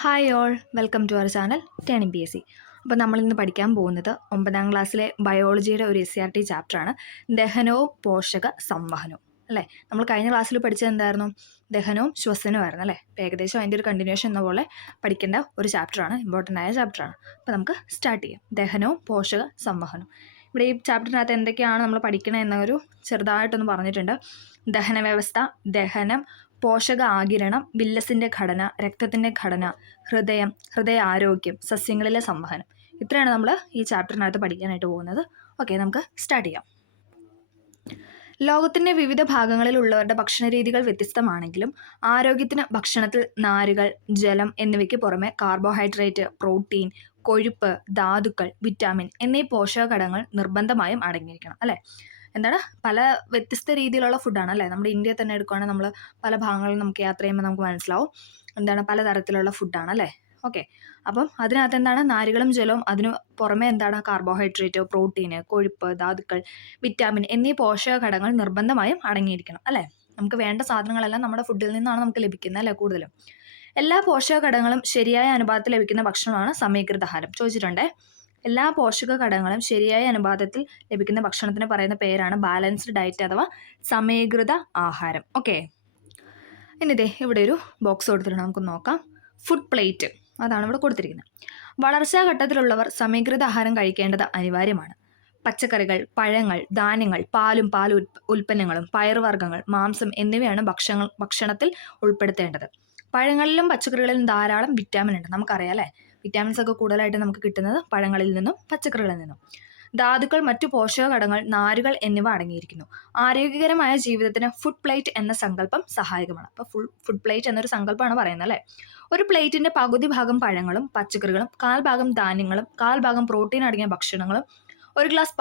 Hi all, welcome to our channel turning PSC. അപ്പോൾ നമ്മളിന്ന് പഠിക്കാൻ പോകുന്നത് 9ാം ക്ലാസ്സിലെ ബയോളജിയുടെ ഒരു SCRT ചാപ്റ്ററാണ്, ദഹനവും പോഷക സംവഹനവും. അല്ലേ, നമ്മൾ കഴിഞ്ഞ ക്ലാസ്സിൽ പഠിച്ചത് എന്തായിരുന്നു? ദഹനവും ശ്വസനവും ആയിരുന്നു അല്ലേ. അപ്പോൾ ഏകദേശം അതിൻ്റെ ഒരു കണ്ടിന്യൂഷൻ എന്ന പോലെ പഠിക്കേണ്ട ഒരു ചാപ്റ്ററാണ്, ഇമ്പോർട്ടൻ്റ് ആയ ചാപ്റ്ററാണ്. അപ്പോൾ നമുക്ക് സ്റ്റാർട്ട് ചെയ്യാം. ദഹനവും പോഷക സംവഹനവും. ഇവിടെ ഈ ചാപ്റ്ററിനകത്ത് എന്തൊക്കെയാണ് നമ്മൾ പഠിക്കണത് എന്നൊരു ചെറുതായിട്ടൊന്ന് പറഞ്ഞിട്ടുണ്ട്. ദഹന വ്യവസ്ഥ, ദഹനം, പോഷക ആഗിരണം, വില്ലസിൻ്റെ ഘടന, രക്തത്തിൻ്റെ ഘടന, ഹൃദയ ആരോഗ്യം, സസ്യങ്ങളിലെ സംവഹനം. ഇത്രയാണ് നമ്മൾ ഈ ചാപ്റ്ററിനകത്ത് പഠിക്കാനായിട്ട് പോകുന്നത്. ഓക്കെ, നമുക്ക് സ്റ്റാർട്ട് ചെയ്യാം. ലോകത്തിൻ്റെ വിവിധ ഭാഗങ്ങളിലുള്ളവരുടെ ഭക്ഷണരീതികൾ വ്യത്യസ്തമാണെങ്കിലും ആരോഗ്യത്തിന് ഭക്ഷണത്തിൽ നാരുകൾ, ജലം എന്നിവയ്ക്ക് പുറമെ കാർബോഹൈഡ്രേറ്റ്, പ്രോട്ടീൻ, കൊഴുപ്പ്, ധാതുക്കൾ, വിറ്റാമിൻ എന്നീ പോഷക ഘടകങ്ങൾ നിർബന്ധമായും അടങ്ങിയിരിക്കണം അല്ലേ. എന്താണ്, പല വ്യത്യസ്ത രീതിയിലുള്ള ഫുഡാണ് അല്ലേ. നമ്മുടെ ഇന്ത്യയിൽ തന്നെ എടുക്കുകയാണെങ്കിൽ നമ്മൾ പല ഭാഗങ്ങളിൽ നമുക്ക് യാത്ര ചെയ്യുമ്പോൾ നമുക്ക് മനസ്സിലാവും എന്താണ് പലതരത്തിലുള്ള ഫുഡാണ് അല്ലേ. ഓക്കെ, അപ്പം അതിനകത്ത് എന്താണ് നാരുകളും ജലവും, അതിന് പുറമെ എന്താണ് കാർബോഹൈഡ്രേറ്റ്, പ്രോട്ടീന്, കൊഴുപ്പ്, ധാതുക്കൾ, വിറ്റാമിൻ എന്നീ പോഷക ഘടകങ്ങൾ നിർബന്ധമായും അടങ്ങിയിരിക്കണം അല്ലേ. നമുക്ക് വേണ്ട സാധനങ്ങളെല്ലാം നമ്മുടെ ഫുഡിൽ നിന്നാണ് നമുക്ക് ലഭിക്കുന്നത് അല്ലേ കൂടുതലും. എല്ലാ പോഷക ഘടകങ്ങളും ശരിയായ അനുപാതത്തിൽ ലഭിക്കുന്ന ഭക്ഷണമാണ് സമീകൃത ആഹാരം. ചോദിച്ചിട്ടുണ്ടേ, എല്ലാ പോഷക ഘടകങ്ങളും ശരിയായ അനുപാതത്തിൽ ലഭിക്കുന്ന ഭക്ഷണത്തിന് പറയുന്ന പേരാണ് ബാലൻസ്ഡ് ഡയറ്റ് അഥവാ സമീകൃത ആഹാരം. ഓക്കെ, ഇനി ഇവിടെ ഒരു ബോക്സ് കൊടുത്തിട്ടുണ്ട്, നമുക്ക് നോക്കാം. ഫുഡ് പ്ലേറ്റ്, അതാണ് ഇവിടെ കൊടുത്തിരിക്കുന്നത്. വളർച്ചാ ഘട്ടത്തിലുള്ളവർ സമീകൃത ആഹാരം കഴിക്കേണ്ടത് അനിവാര്യമാണ്. പച്ചക്കറികൾ, പഴങ്ങൾ, ധാന്യങ്ങൾ, പാലും പാൽ ഉൽപ്പന്നങ്ങളും, പയറുവർഗ്ഗങ്ങൾ, മാംസം എന്നിവയാണ് ഭക്ഷണത്തിൽ ഉൾപ്പെടുത്തേണ്ടത്. പഴങ്ങളിലും പച്ചക്കറികളിലും ധാരാളം വിറ്റാമിൻ ഉണ്ട്, നമുക്കറിയാം അല്ലേ. വിറ്റാമിൻസ് ഒക്കെ കൂടുതലായിട്ട് നമുക്ക് കിട്ടുന്നത് പഴങ്ങളിൽ നിന്നും പച്ചക്കറികളിൽ നിന്നും. ധാതുക്കൾ, മറ്റു പോഷക ഘടകങ്ങൾ, നാരുകൾ എന്നിവ അടങ്ങിയിരിക്കുന്നു. ആരോഗ്യകരമായ ജീവിതത്തിന് ഫുഡ് പ്ലേറ്റ് എന്ന സങ്കല്പം സഹായകമാണ്. അപ്പോൾ ഫുഡ് പ്ലേറ്റ് എന്നൊരു സങ്കല്പമാണ് പറയുന്നത് അല്ലേ. ഒരു പ്ലേറ്റിന്റെ പകുതി ഭാഗം പഴങ്ങളും പച്ചക്കറികളും, കാൽഭാഗം ധാന്യങ്ങളും, കാൽഭാഗം പ്രോട്ടീൻ അടങ്ങിയ ഭക്ഷണങ്ങളും, ഒരു ഗ്ലാസ്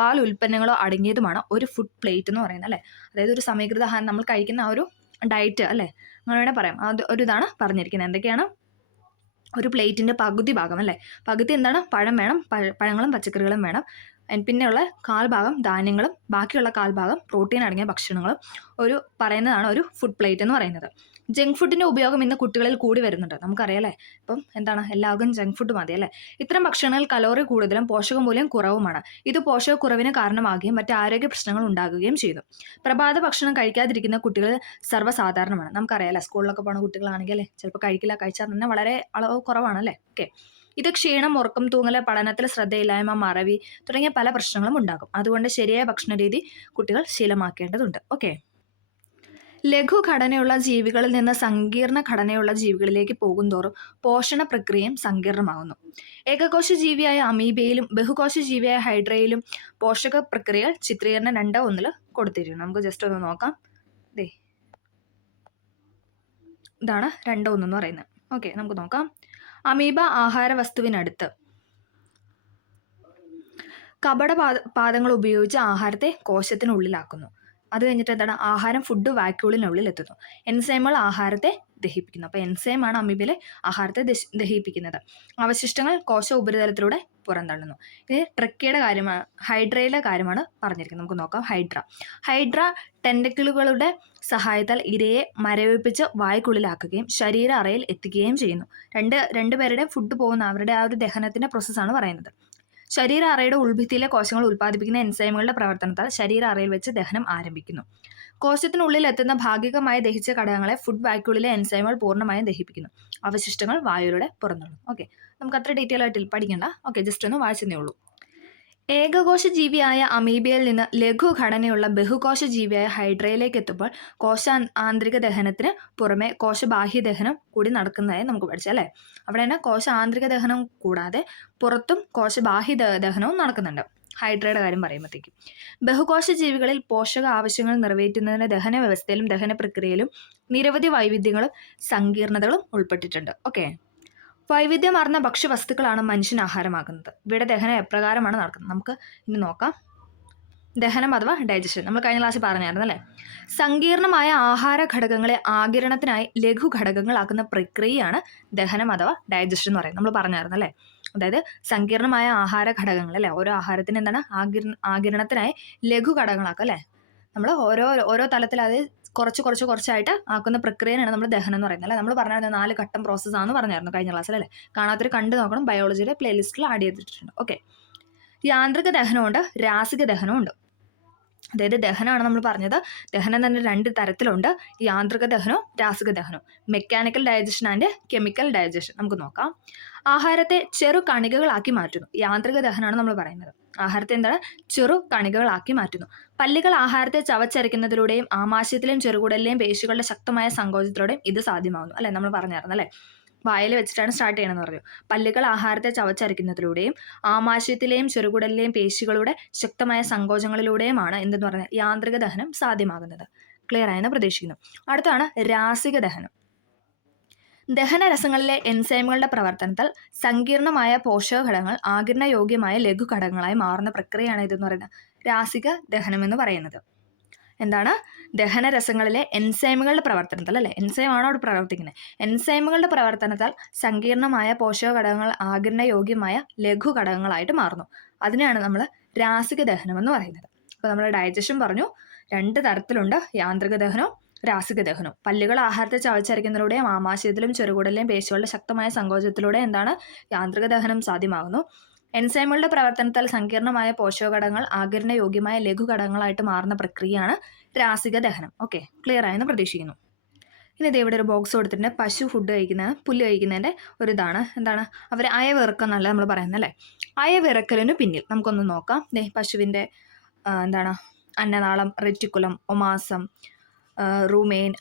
പാൽ ഉൽപ്പന്നങ്ങളോ അടങ്ങിയതുമാണ് ഒരു ഫുഡ് പ്ലേറ്റ് എന്ന് പറയുന്നത് അല്ലേ. അതായത് ഒരു സമീകൃത ആഹാരം നമ്മൾ കഴിക്കുന്ന ആ ഒരു ഡയറ്റ് അല്ലേ, അങ്ങനെ വേണേൽ പറയാം. അത് ഒരു ഇതാണ് പറഞ്ഞിരിക്കുന്നത്. എന്തൊക്കെയാണ്? ഒരു പ്ലേറ്റിൻ്റെ പകുതി ഭാഗം അല്ലേ, പകുതി എന്താണ് പഴം വേണം, പഴങ്ങളും പച്ചക്കറികളും വേണം. പിന്നെയുള്ള കാൽഭാഗം ധാന്യങ്ങളും, ബാക്കിയുള്ള കാൽഭാഗം പ്രോട്ടീൻ അടങ്ങിയ ഭക്ഷണങ്ങളും പറയുന്നതാണ് ഒരു ഫുഡ് പ്ലേറ്റ് എന്ന് പറയുന്നത്. ജങ്ക് ഫുഡിൻ്റെ ഉപയോഗം ഇന്ന് കുട്ടികളിൽ കൂടി വരുന്നുണ്ട്, നമുക്കറിയാലേ. ഇപ്പം എന്താണ്, എല്ലാവർക്കും ജങ്ക് ഫുഡ് മതി അല്ലേ. ഇത്തരം ഭക്ഷണങ്ങൾ കലോറി കൂടുതലും പോഷകമൂല്യം കുറവുമാണ്. ഇത് പോഷകക്കുറവിന് കാരണമാകുകയും മറ്റ് ആരോഗ്യ പ്രശ്നങ്ങൾ ഉണ്ടാകുകയും ചെയ്യുന്നു. പ്രഭാത ഭക്ഷണം കഴിക്കാതിരിക്കുന്ന കുട്ടികൾ സർവ്വസാധാരണമാണ്, നമുക്കറിയാലേ. സ്കൂളിലൊക്കെ പോകുന്ന കുട്ടികളാണെങ്കിൽ ചിലപ്പോൾ കഴിക്കില്ല, കഴിച്ചാൽ തന്നെ വളരെ അളവ് കുറവാണല്ലേ. ഓക്കെ, ഇത് ക്ഷീണം, ഉറക്കം തൂങ്ങൽ, പഠനത്തിൽ ശ്രദ്ധയില്ലായ്മ, മറവി തുടങ്ങിയ പല പ്രശ്നങ്ങളും ഉണ്ടാകും. അതുകൊണ്ട് ശരിയായ ഭക്ഷണരീതി കുട്ടികൾ ശീലമാക്കേണ്ടതുണ്ട്. ഓക്കെ, ലഘുഘടനയുള്ള ജീവികളിൽ നിന്ന് സങ്കീർണ ഘടനയുള്ള ജീവികളിലേക്ക് പോകുന്തോറും പോഷണ പ്രക്രിയയും സങ്കീർണമാകുന്നു. ഏകകോശ ജീവിയായ അമീബയിലും ബഹുകോശ ജീവിയായ ഹൈഡ്രയിലും പോഷക പ്രക്രിയകൾ ചിത്രീകരണം 2:1 കൊടുത്തിരിക്കുന്നു. നമുക്ക് ജസ്റ്റ് ഒന്ന് നോക്കാം. ഇതാണ് 2:1 എന്ന് പറയുന്നത്. ഓക്കെ, നമുക്ക് നോക്കാം. അമീബ ആഹാര വസ്തുവിനടുത്ത് കപടപാദങ്ങൾ ഉപയോഗിച്ച് ആഹാരത്തെ കോശത്തിനുള്ളിലാക്കുന്നു. അത് കഴിഞ്ഞിട്ട് എന്താണ്, ആഹാരം ഫുഡ് വാക്യൂളിനുള്ളിൽ എത്തുന്നു. എൻസൈമുകൾ ആഹാരത്തെ ദഹിപ്പിക്കുന്നു. അപ്പോൾ എൻസൈമാണ് അമീബയിലെ ആഹാരത്തെ ദഹിപ്പിക്കുന്നത്. അവശിഷ്ടങ്ങൾ കോശ ഉപരിതലത്തിലൂടെ പുറന്തള്ളുന്നു. ഇത് ട്രക്കിയുടെ കാര്യമാണ്, ഹൈഡ്രയിലെ കാര്യമാണ് പറഞ്ഞിരിക്കുന്നത്. നമുക്ക് നോക്കാം. ഹൈഡ്ര ടെൻഡക്കിളുകളുടെ സഹായത്താൽ ഇരയെ മരവിപ്പിച്ച് വായ്ക്കുള്ളിലാക്കുകയും ശരീര അറയിൽ എത്തിക്കുകയും ചെയ്യുന്നു. രണ്ടുപേരുടെ ഫുഡ് പോകുന്ന അവരുടെ ആ ഒരു ദഹനത്തിന്റെ പ്രോസസ്സാണ് പറയുന്നത്. ശരീര അറയുടെ ഉൾഭിത്തിയിലെ കോശങ്ങൾ ഉൽപ്പാദിപ്പിക്കുന്ന എൻസൈമുകളുടെ പ്രവർത്തനത്താൽ ശരീര അറയിൽ വെച്ച് ദഹനം ആരംഭിക്കുന്നു. കോശത്തിനുള്ളിൽ എത്തുന്ന ഭാഗികമായി ദഹിച്ച ഘടകങ്ങളെ ഫുഡ് വാക്യൂളിലെ എൻസൈമുകൾ പൂർണ്ണമായും ദഹിപ്പിക്കുന്നു. അവശിഷ്ടങ്ങൾ വായുവിലൂടെ പുറന്തള്ളുന്നു. ഓക്കെ, നമുക്ക് അത്ര ഡീറ്റെയിൽ ആയിട്ട് പഠിക്കണ്ട. ഓക്കെ, ജസ്റ്റ് ഒന്ന് വായിച്ചതേ ഉള്ളൂ. ഏകകോശ ജീവിയായ അമീബയിൽ നിന്ന് ലഘുഘടനയുള്ള ബഹുകോശ ജീവിയായ ഹൈഡ്രയിലേക്ക് എത്തുമ്പോൾ കോശ ആന്തരിക ദഹനത്തിന് പുറമെ കോശബാഹ്യ ദഹനം കൂടി നടക്കുന്നതായി നമുക്ക് പഠിച്ചല്ലേ. അല്ലേ, അവിടെ തന്നെ കോശ ആന്തരിക ദഹനം കൂടാതെ പുറത്തും കോശബാഹ്യ ദഹനവും നടക്കുന്നുണ്ട് ഹൈഡ്രയുടെ കാര്യം പറയുമ്പോഴത്തേക്കും. ബഹുകോശ ജീവികളിൽ പോഷക ആവശ്യങ്ങൾ നിറവേറ്റുന്നതിന് ദഹന വ്യവസ്ഥയിലും ദഹന പ്രക്രിയയിലും നിരവധി വൈവിധ്യങ്ങളും സങ്കീർണതകളും ഉൾപ്പെട്ടിട്ടുണ്ട്. ഓക്കെ, വൈവിധ്യമാർന്ന ഭക്ഷ്യവസ്തുക്കളാണ് മനുഷ്യന് ആഹാരമാകുന്നത്. ഇവിടെ ദഹനം എപ്രകാരമാണ് നടക്കുന്നത് നമുക്ക് ഇനി നോക്കാം. ദഹനം അഥവാ ഡൈജഷൻ നമ്മൾ കഴിഞ്ഞ ക്ലാസ്സിൽ പറഞ്ഞായിരുന്നു അല്ലേ. സങ്കീർണമായ ആഹാര ഘടകങ്ങളെ ആഗിരണത്തിനായി ലഘു ഘടകങ്ങളാക്കുന്ന പ്രക്രിയയാണ് ദഹനം അഥവാ ഡൈജഷൻ എന്ന് പറയുന്നത്. നമ്മൾ പറഞ്ഞായിരുന്നു അല്ലേ. അതായത് സങ്കീർണമായ ആഹാര ഘടകങ്ങൾ അല്ലേ, ഓരോ ആഹാരത്തിന് എന്താണ് ആഗിരണത്തിനായി ലഘു ഘടകങ്ങളാക്കുക അല്ലേ. നമ്മൾ ഓരോ തലത്തിൽ, അതായത് കുറച്ചായിട്ട് ആക്കുന്ന പ്രക്രിയയാണ് നമ്മൾ ദഹനം എന്ന് പറയുന്നത് അല്ലേ. നമ്മൾ പറഞ്ഞായിരുന്നു 4 ഘട്ടം പ്രോസസ്സാണെന്ന് പറഞ്ഞായിരുന്നു കഴിഞ്ഞ ക്ലാസ്സിൽ അല്ലേ. കാണാത്തൊരു കണ്ടു നോക്കണം, ബയോളജിയുടെ പ്ലേലിസ്റ്റിൽ ആഡ് ചെയ്തിട്ടുണ്ട്. ഓക്കെ, യാന്ത്രിക ദഹനമുണ്ട്, രാസിക ദഹനമുണ്ട്. അതായത് ദഹനമാണ് നമ്മൾ പറഞ്ഞത്. ദഹനം തന്നെ 2 തരത്തിലുണ്ട്, യാന്ത്രിക ദഹനവും രാസിക ദഹനവും. Mechanical digestion and chemical digestion. നമുക്ക് നോക്കാം. ആഹാരത്തെ ചെറു കണികകളാക്കി മാറ്റുന്നു. യാന്ത്രിക ദഹനമാണ് നമ്മൾ പറയുന്നത്. ആഹാരത്തെ എന്താണ്? ചെറു കണികകളാക്കി മാറ്റുന്നു. പല്ലുകൾ ആഹാരത്തെ ചവച്ചരയ്ക്കുന്നതിലൂടെയും ആമാശയത്തിലെയും ചെറുകുടലിലെയും പേശികളുടെ ശക്തമായ സങ്കോചത്തിലൂടെയും ഇത് സാധ്യമാകുന്നു അല്ലേ. നമ്മൾ പറഞ്ഞായിരുന്നു അല്ലേ, വായിൽ വെച്ചിട്ടാണ് സ്റ്റാർട്ട് ചെയ്യണമെന്ന് പറഞ്ഞു. പല്ലുകൾ ആഹാരത്തെ ചവച്ചരയ്ക്കുന്നതിലൂടെയും ആമാശയത്തിലെയും ചെറുകുടലിലെയും പേശികളുടെ ശക്തമായ സങ്കോചങ്ങളിലൂടെയുമാണ് എന്തെന്ന് പറഞ്ഞാൽ യാന്ത്രിക ദഹനം സാധ്യമാകുന്നത്. ക്ലിയർ ആയെന്ന് പ്രതീക്ഷിക്കുന്നു. അടുത്താണ് രാസിക ദഹനം. ദഹനരസങ്ങളിലെ എൻസൈമുകളുടെ പ്രവർത്തനത്താൽ സങ്കീർണമായ പോഷകഘടകങ്ങൾ ആഗിരണയോഗ്യമായ ലഘുഘടകങ്ങളായി മാറുന്ന പ്രക്രിയയാണ് ഇതെന്ന് പറയുന്നത് രാസിക ദഹനം എന്ന് പറയുന്നത്. എന്താണ്? ദഹനരസങ്ങളിലെ എൻസൈമുകളുടെ പ്രവർത്തനത്താൽ അല്ലേ, എൻസൈമാണോ അവിടെ പ്രവർത്തിക്കുന്നത്, എൻസൈമുകളുടെ പ്രവർത്തനത്താൽ സങ്കീർണമായ പോഷകഘടകങ്ങൾ ആഗിരണയോഗ്യമായ ലഘുഘടകങ്ങളായിട്ട് മാറുന്നു. അതിനെയാണ് നമ്മൾ രാസിക ദഹനം എന്ന് പറയുന്നത്. അപ്പോൾ നമ്മൾ ഡൈജഷൻ പറഞ്ഞു, 2 തരത്തിലുണ്ട്, യാന്ത്രിക ദഹനവും രാസിക ദഹനവും. പല്ലുകൾ ആഹാരത്തെ ചവച്ചരയ്ക്കുന്നതിലൂടെയും ആമാശയത്തിലും ചെറുകുടലിലെയും പേശികളുടെ ശക്തമായ സങ്കോചത്തിലൂടെ എന്താണ് യാന്ത്രിക ദഹനം സാധ്യമാകുന്നു. എൻസൈമുകളുടെ പ്രവർത്തനത്താൽ സങ്കീർണമായ പോഷകഘടകങ്ങൾ ആഗിരണയോഗ്യമായ ലഘുഘടകങ്ങളായിട്ട് മാറുന്ന പ്രക്രിയയാണ് രാസിക ദഹനം. ഓക്കെ, ക്ലിയർ ആയെന്ന് പ്രതീക്ഷിക്കുന്നു. ഇനി ഇത് ഇവിടെ ഒരു ബോക്സ് കൊടുത്തിട്ടുണ്ട്. പശു ഫുഡ് കഴിക്കുന്നതാണ്, പുല്ല് കഴിക്കുന്നതിൻ്റെ ഒരിതാണ്. എന്താണ്? അവർ അയവിറക്കുന്നല്ല നമ്മൾ പറയുന്നത് അല്ലേ. അയവിറക്കലിന് പിന്നിൽ നമുക്കൊന്ന് നോക്കാം. പശുവിൻ്റെ എന്താണ് അന്നനാളം, റെറ്റിക്കുലം, ഒമാസം, റൂമെയിൻ,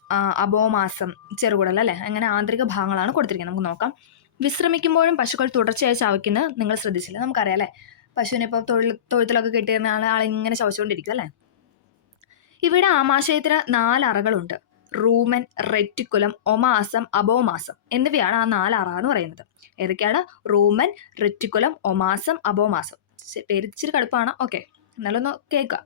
അബോമാസം, ചെറുകുടൽ അല്ലേ, അങ്ങനെ ആന്തരിക ഭാഗങ്ങളാണ് കൊടുത്തിരിക്കുന്നത്. നമുക്ക് നോക്കാം. വിശ്രമിക്കുമ്പോഴും പശുക്കൾ തുടർച്ചയായി ചവയ്ക്കുന്നത് നിങ്ങൾ ശ്രദ്ധിച്ചില്ല. നമുക്കറിയാം അല്ലേ, പശുവിനെ ഇപ്പോൾ തൊഴുത്തിലൊക്കെ കെട്ടിയിരുന്ന ആളിങ്ങനെ ചവച്ചുകൊണ്ടിരിക്കും അല്ലേ. ഇവിടെ ആമാശയത്തിന് 4 അറകളുണ്ട്. റൂമൻ, റെറ്റിക്കുലം, ഒമാസം, അബോമാസം എന്നിവയാണ് ആ 4 അറ എന്ന് പറയുന്നത്. ഏതൊക്കെയാണ്? Rumen, reticulum, omasum, അബോമാസം. പേര് ഇച്ചിരി കടുപ്പാണ്. ഓക്കെ, എന്നാലൊന്ന് കേൾക്കുക.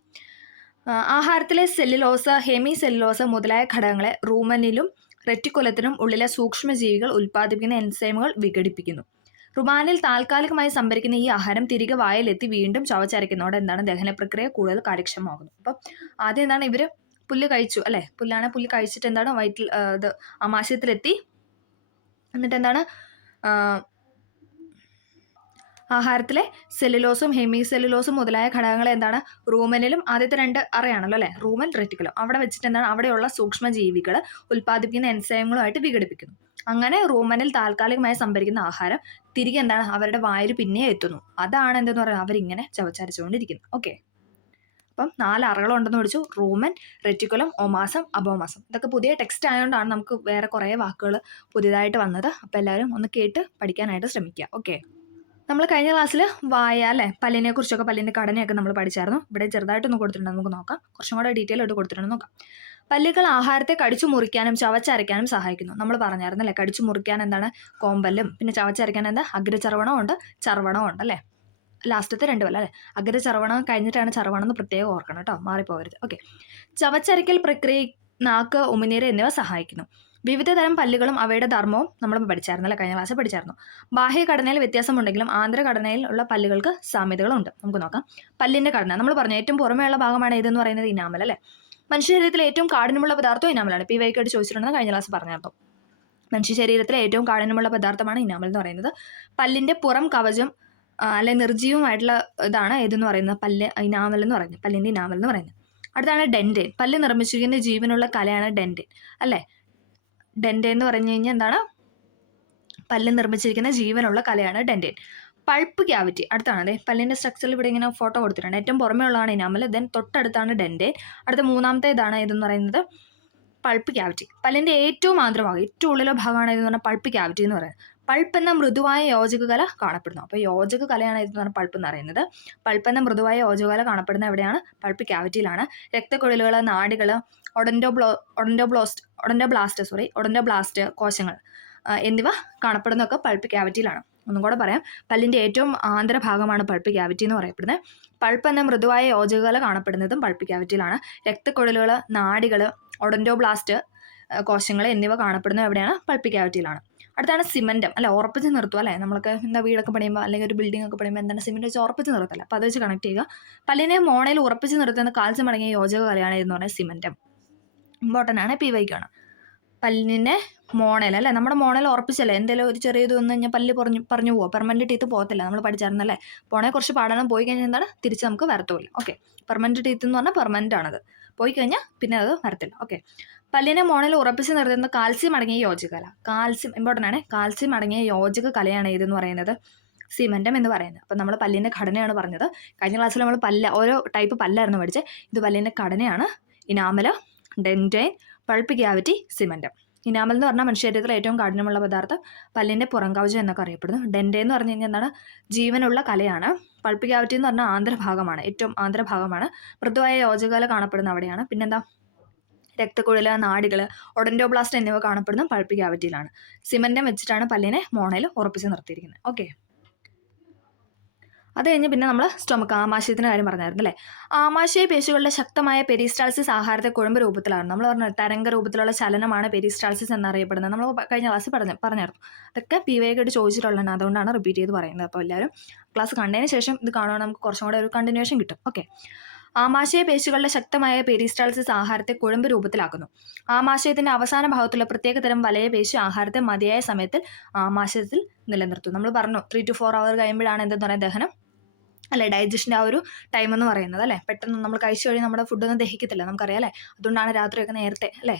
ആഹാരത്തിലെ സെല്ലുലോസ്, ഹെമി സെല്ലുലോസ് മുതലായ ഘടകങ്ങളെ റൂമനിലും റെറ്റിക്കുലത്തിനും ഉള്ളിലെ സൂക്ഷ്മജീവികൾ ഉൽപ്പാദിപ്പിക്കുന്ന എൻസൈമുകൾ വിഘടിപ്പിക്കുന്നു. റുമാനിൽ താൽക്കാലികമായി സംഭരിക്കുന്ന ഈ ആഹാരം തിരികെ വായിലെത്തി വീണ്ടും ചവച്ചരയ്ക്കുന്നതോടെ എന്താണ് ദഹന പ്രക്രിയ കൂടുതൽ കാര്യക്ഷമമാകുന്നു. അപ്പം ആദ്യം എന്താണ്, ഇവർ പുല്ല് കഴിച്ചു അല്ലേ, പുല്ല് കഴിച്ചിട്ട് എന്താണ് വയറ്റിൽ ഇത് ആമാശയത്തിലെത്തി. എന്നിട്ട് എന്താണ് ആഹാരത്തിലെ സെല്ലുലോസും ഹെമി സെല്ലുലോസും മുതലായ ഘടകങ്ങൾ എന്താണ് റൂമനിലും ആദ്യത്തെ 2 അറയാണല്ലോ അല്ലേ, റൂമൻ, റെറ്റിക്കുലം, അവിടെ വെച്ചിട്ട് എന്താണ് അവിടെയുള്ള സൂക്ഷ്മജീവികൾ ഉൽപ്പാദിപ്പിക്കുന്ന എൻസൈമുകളുമായിട്ട് വിഘടിപ്പിക്കുന്നു. അങ്ങനെ റൂമനിൽ താൽക്കാലികമായി സംഭരിക്കുന്ന ആഹാരം തിരികെ എന്താണ് അവരുടെ വായിൽ പിന്നെ എത്തുന്നു. അതാണ് എന്തെന്ന് പറയുന്നത് അവരിങ്ങനെ ചവച്ചരച്ചുകൊണ്ടിരിക്കുന്നു. ഓക്കെ, അപ്പം 4 അറകളുണ്ടെന്ന് പഠിച്ചു. Rumen, reticulum, omasum, അബോമാസം. ഇതൊക്കെ പുതിയ ടെക്സ്റ്റ് ആയതുകൊണ്ടാണ് നമുക്ക് വേറെ കുറേ വാക്കുകൾ പുതിയതായിട്ട് വന്നത്. അപ്പോൾ എല്ലാവരും ഒന്ന് കേട്ട് പഠിക്കാനായിട്ട് ശ്രമിക്കുക. ഓക്കെ, നമ്മൾ കഴിഞ്ഞ ക്ലാസ്സിൽ വായ അല്ലേ, പല്ലിനെ കുറിച്ചൊക്കെ, പല്ലിൻ്റെ ഘടനയൊക്കെ നമ്മൾ പഠിച്ചായിരുന്നു. ഇവിടെ ചെറുതായിട്ടൊന്ന് കൊടുത്തിട്ടുണ്ട്, നമുക്ക് നോക്കാം. കുറച്ചും കൂടെ ഡീറ്റെയിൽ ആയിട്ട് കൊടുത്തിട്ടുണ്ട്, നോക്കാം. പല്ലുകൾ ആഹാരത്തെ കടിച്ചു മുറിക്കാനും ചവച്ചരയ്ക്കാനും സഹായിക്കുന്നു. നമ്മൾ പറഞ്ഞായിരുന്നു അല്ലേ, കടിച്ചു മുറിക്കാൻ എന്താണ് കോമ്പല്ലും, പിന്നെ ചവച്ചരയ്ക്കാൻ എന്താ അഗ്രചർവണവും ഉണ്ട്, ചർവണവും ഉണ്ട് അല്ലേ. ലാസ്റ്റത്തെ 2 പല്ല് അല്ലേ, അഗ്രചർവണം കഴിഞ്ഞിട്ടാണ് ചർവണം എന്ന് പ്രത്യേകം ഓർക്കണം കേട്ടോ, മാറിപ്പോകരുത്. ഓക്കെ, ചവച്ചരയ്ക്കൽ പ്രക്രിയ നാക്ക്, ഉമിനീര് എന്നിവ സഹായിക്കുന്നു. വിവിധ തരം പല്ലുകളും അവയുടെ ധർമ്മവും നമ്മൾ പഠിച്ചായിരുന്നു അല്ലേ, കഴിഞ്ഞ ക്ലാസ്സിൽ പഠിച്ചായിരുന്നു. ബാഹ്യഘടനയിൽ വ്യത്യാസമുണ്ടെങ്കിലും ആന്തരഘടനയിൽ ഉള്ള പല്ലുകൾക്ക് സാമ്യതകളുണ്ട്. നമുക്ക് നോക്കാം. പല്ലിൻ്റെ ഘടന നമ്മൾ പറഞ്ഞു, ഏറ്റവും പുറമേയുള്ള ഭാഗമാണ് ഇതെന്ന് പറയുന്നത് ഇനാമൽ അല്ലേ. മനുഷ്യ ശരീരത്തിലെ ഏറ്റവും കാഠിന്യമുള്ള പദാർത്ഥം ഇനാമലാണ്. PYK ചോദിച്ചിട്ടുണ്ടെന്ന് കഴിഞ്ഞ ക്ലാസ് പറഞ്ഞായിരുന്നു. മനുഷ്യ ശരീരത്തിലെ ഏറ്റവും കാഠിന്യമുള്ള പദാർത്ഥമാണ് ഇനാമൽ എന്ന് പറയുന്നത്. പല്ലിൻ്റെ പുറം കവചം അല്ലെ നിർജീവമായിട്ടുള്ള ഇതാണ് ഏതെന്ന് പറയുന്നത് ഇനാമൽ എന്ന് പറയുന്നത്, പല്ലിൻ്റെ ഇനാമൽ എന്ന് പറയുന്നത്. അടുത്താണ് ഡെൻറ്റേൻ. പല്ല് നിർമ്മിച്ചിരിക്കുന്ന ജീവനുള്ള കലയാണ് ഡെൻറ്റേൻ അല്ലേ. ഡെൻറ്റേൻ എന്ന് പറഞ്ഞു കഴിഞ്ഞാൽ എന്താണ്, പല്ല് നിർമ്മിച്ചിരിക്കുന്ന ജീവനുള്ള കലയാണ് ഡെൻറ്റേൻ. പൾപ്പ് ക്യാവിറ്റി അടുത്താണ്. അതെ, പല്ലിൻ്റെ സ്ട്രക്ചറിൽ ഇവിടെ ഇങ്ങനെ ഫോട്ടോ കൊടുത്തിട്ടുണ്ട്. ഏറ്റവും പുറമേ ഉള്ളതാണ് ഇനാമൽ, ദെൻ തൊട്ടടുത്താണ് ഡെൻറ്റേൻ. അടുത്ത 3ാമത്തെ ഇതാണ് ഇതെന്ന് പറയുന്നത് പൾപ്പ് ക്യാവിറ്റി. പല്ലിൻ്റെ ഏറ്റവും ആന്തരഭാഗം, ഏറ്റവും ഉള്ളിലെ ഭാഗമാണ് ഇതെന്ന് പറഞ്ഞാൽ പൾപ്പ് ക്യാവിറ്റി എന്ന് പറയുന്നത്. പൾപ്പ് എന്ന മൃദുവായ യോജക കല കാണപ്പെടുന്നു. അപ്പോൾ യോജക കലയാണ് ഇതെന്ന് പറഞ്ഞാൽ പൾപ്പ് എന്ന് പറയുന്നത്. പൾപ്പ് എന്ന മൃദുവായ യോജക കല കാണപ്പെടുന്ന എവിടെയാണ്? പൾപ്പ് ക്യാവിറ്റിയിലാണ്. രക്തക്കുഴലുകൾ, നാഡികൾ, ഒഡൻഡോബ്ലാസ്റ്റ് കോശങ്ങൾ എന്നിവ കാണപ്പെടുന്നതൊക്കെ പൾപ്പ് ക്യാവിറ്റിയിലാണ്. ഒന്നും കൂടെ പറയാം, പല്ലിൻ്റെ ഏറ്റവും ആന്തരഭാഗമാണ് പൾപ്പ് ക്യാവിറ്റി എന്ന് പറയപ്പെടുന്നത്. പൾപ്പ് എന്ന മൃദുവായ യോജക കല കാണപ്പെടുന്നതും പൾപ്പ് ക്യാവിറ്റിയിലാണ്. രക്തക്കുഴലുകൾ, നാഡികൾ, ഒഡൻഡോബ്ലാസ്റ്റ് കോശങ്ങൾ എന്നിവ കാണപ്പെടുന്നത് എവിടെയാണ്? പൾപ്പ് ക്യാവിറ്റിയിലാണ്. അടുത്താണ് സിമൻറ്റം അല്ലെ, ഉറപ്പിച്ച് നിർത്തുക അല്ലേ. നമ്മൾക്ക് എന്താ വീടൊക്കെ പണിയുമ്പോൾ അല്ലെങ്കിൽ ഒരു ബിൽഡിംഗ് ഒക്കെ പണിയുമ്പോൾ എന്താണ് സിമൻറ്റ് വെച്ച് ഉറപ്പിച്ച് നിർത്തല്ലേ, അപ്പോൾ അത് വെച്ച് കണക്ട് ചെയ്യുക. പല്ലിനെ മോണയിൽ ഉറപ്പിച്ച് നിർത്തുന്ന കാൽസ്യം അടങ്ങിയ യോജക കലയാണ് എന്ന് പറയുന്നത് സിമൻറ്റം. ഇമ്പോർട്ടൻ്റ് ആണ്, PYക്കാണ്. പല്ലിനെ മോണയിൽ അല്ലേ, നമ്മുടെ മോണയിൽ ഉറപ്പിച്ചല്ലേ, എന്തെങ്കിലും ഒരു ചെറിയ ഇത് വന്നു കഴിഞ്ഞാൽ പല്ല് പറഞ്ഞു പോവുക, പെർമനൻറ്റ് ടീത്ത് പോകത്തില്ല, നമ്മൾ പഠിച്ചായിരുന്നല്ലേ. പോണേ കുറച്ച് പാടാനും, പോയി കഴിഞ്ഞാൽ എന്താണ് തിരിച്ച് നമുക്ക് വരത്തുമില്ല. ഓക്കെ, പെർമനൻറ്റ് ടീത്ത് എന്ന് പറഞ്ഞാൽ പെർമനൻ്റ് ആണത്, പോയി കഴിഞ്ഞാൽ പിന്നെ അത് വരത്തില്ല. ഓക്കെ, പല്ലിനെ മോണയിൽ ഉറപ്പിച്ച് നിർത്തുന്ന കാൽസ്യം അടങ്ങിയ യോജക കല. കാൽസ്യം ഇമ്പോർട്ടൻ്റ് ആണ്. കാൽസ്യം അടങ്ങിയ യോജക കലയാണ് ഏതെന്ന് പറയുന്നത്? സിമൻറ്റം എന്ന് പറയുന്നത്. അപ്പം നമ്മൾ പല്ലിൻ്റെ ഘടനയാണ് പറഞ്ഞത്. കഴിഞ്ഞ ക്ലാസ്സിൽ നമ്മൾ ഓരോ ടൈപ്പ് പല്ലായിരുന്നു പഠിച്ചത്. ഇത് പല്ലിൻ്റെ ഘടനയാണ്. Enamel, dentine, pulp cavity, cementum. ഇനാമൽ എന്ന് പറഞ്ഞാൽ മനുഷ്യശരീരത്തിൽ ഏറ്റവും കാഠിന്യമുള്ള പദാർത്ഥം പല്ലിൻ്റെ പുറംകവചം എന്നൊക്കെ അറിയപ്പെടുന്നു. ഡെൻറ്റൈൻ എന്ന് പറഞ്ഞു കഴിഞ്ഞാൽ എന്താണ്? ജീവനുള്ള കലയാണ്. പൾപ്പ് ക്യാവിറ്റി എന്ന് പറഞ്ഞാൽ ആന്തരഭാഗമാണ്, ഏറ്റവും ആന്തരഭാഗമാണ്. മൃദുവായ യോജകകല കാണപ്പെടുന്ന അവിടെയാണ്. പിന്നെന്താ? രക്തക്കുഴൽ, നാഡികൾ, ഒഡൻറ്റോബ്ലാസ്റ്റ് എന്നിവ കാണപ്പെടുന്ന പൾപ്പ് ക്യാവിറ്റിയിലാണ്. സിമൻറ്റം വെച്ചിട്ടാണ് പല്ലിനെ മോണയിൽ ഉറപ്പിച്ച് നിർത്തിയിരിക്കുന്നത്. ഓക്കെ, അത് കഴിഞ്ഞ് പിന്നെ നമ്മൾ സ്റ്റൊമക്ക്, ആമാശയത്തിൻ്റെ കാര്യം പറഞ്ഞായിരുന്നു അല്ലേ. ആമാശയ പേശികളുടെ ശക്തമായ പെരിസ്റ്റാൾസിസ് ആഹാരത്തെ കുഴമ്പ് രൂപത്തിലാണ്. നമ്മൾ പറഞ്ഞ തരംഗ രൂപത്തിലുള്ള ചലനമാണ് പെരിസ്റ്റാൾസിസ് എന്നറിയപ്പെടുന്നത്. നമ്മൾ കഴിഞ്ഞ ക്ലാസ്സിൽ പറഞ്ഞായിരുന്നു. അതൊക്കെ PY ആയിട്ട് ചോദിച്ചിട്ടുള്ളതാണ്, അതുകൊണ്ടാണ് റിപ്പീറ്റ് ചെയ്ത് പറയുന്നത്. അപ്പോൾ എല്ലാവരും ക്ലാസ് കണ്ടതിന് ശേഷം ഇത് കാണുവാൻ നമുക്ക് കുറച്ചും കൂടെ ഒരു കണ്ടിന്യൂഷൻ കിട്ടും. ഓക്കെ, ആമാശയ പേശികളുടെ ശക്തമായ പെരിസ്റ്റാൾസിസ് ആഹാരത്തെ കുഴമ്പ് രൂപത്തിലാക്കുന്നു. ആമാശയത്തിന്റെ അവസാന ഭാഗത്തുള്ള പ്രത്യേകതരം വലയ പേശി ആഹാരത്തെ മതിയായ സമയത്തിൽ ആമാശയത്തിൽ നിലനിർത്തും. നമ്മൾ പറഞ്ഞു 3 to 4 hour കഴിയുമ്പോഴാണ് എന്തെന്ന് പറയുക, ദഹനം അല്ലേ, ഡൈജഷൻ്റെ ആ ഒരു ടൈം എന്ന് പറയുന്നത് അല്ലേ. പെട്ടെന്ന് നമ്മൾ കഴിച്ചു കഴിഞ്ഞാൽ നമ്മുടെ ഫുഡൊന്നും ദഹിക്കത്തില്ല, നമുക്കറിയാം അല്ലേ. അതുകൊണ്ടാണ് രാത്രിയൊക്കെ നേരത്തെ അല്ലേ,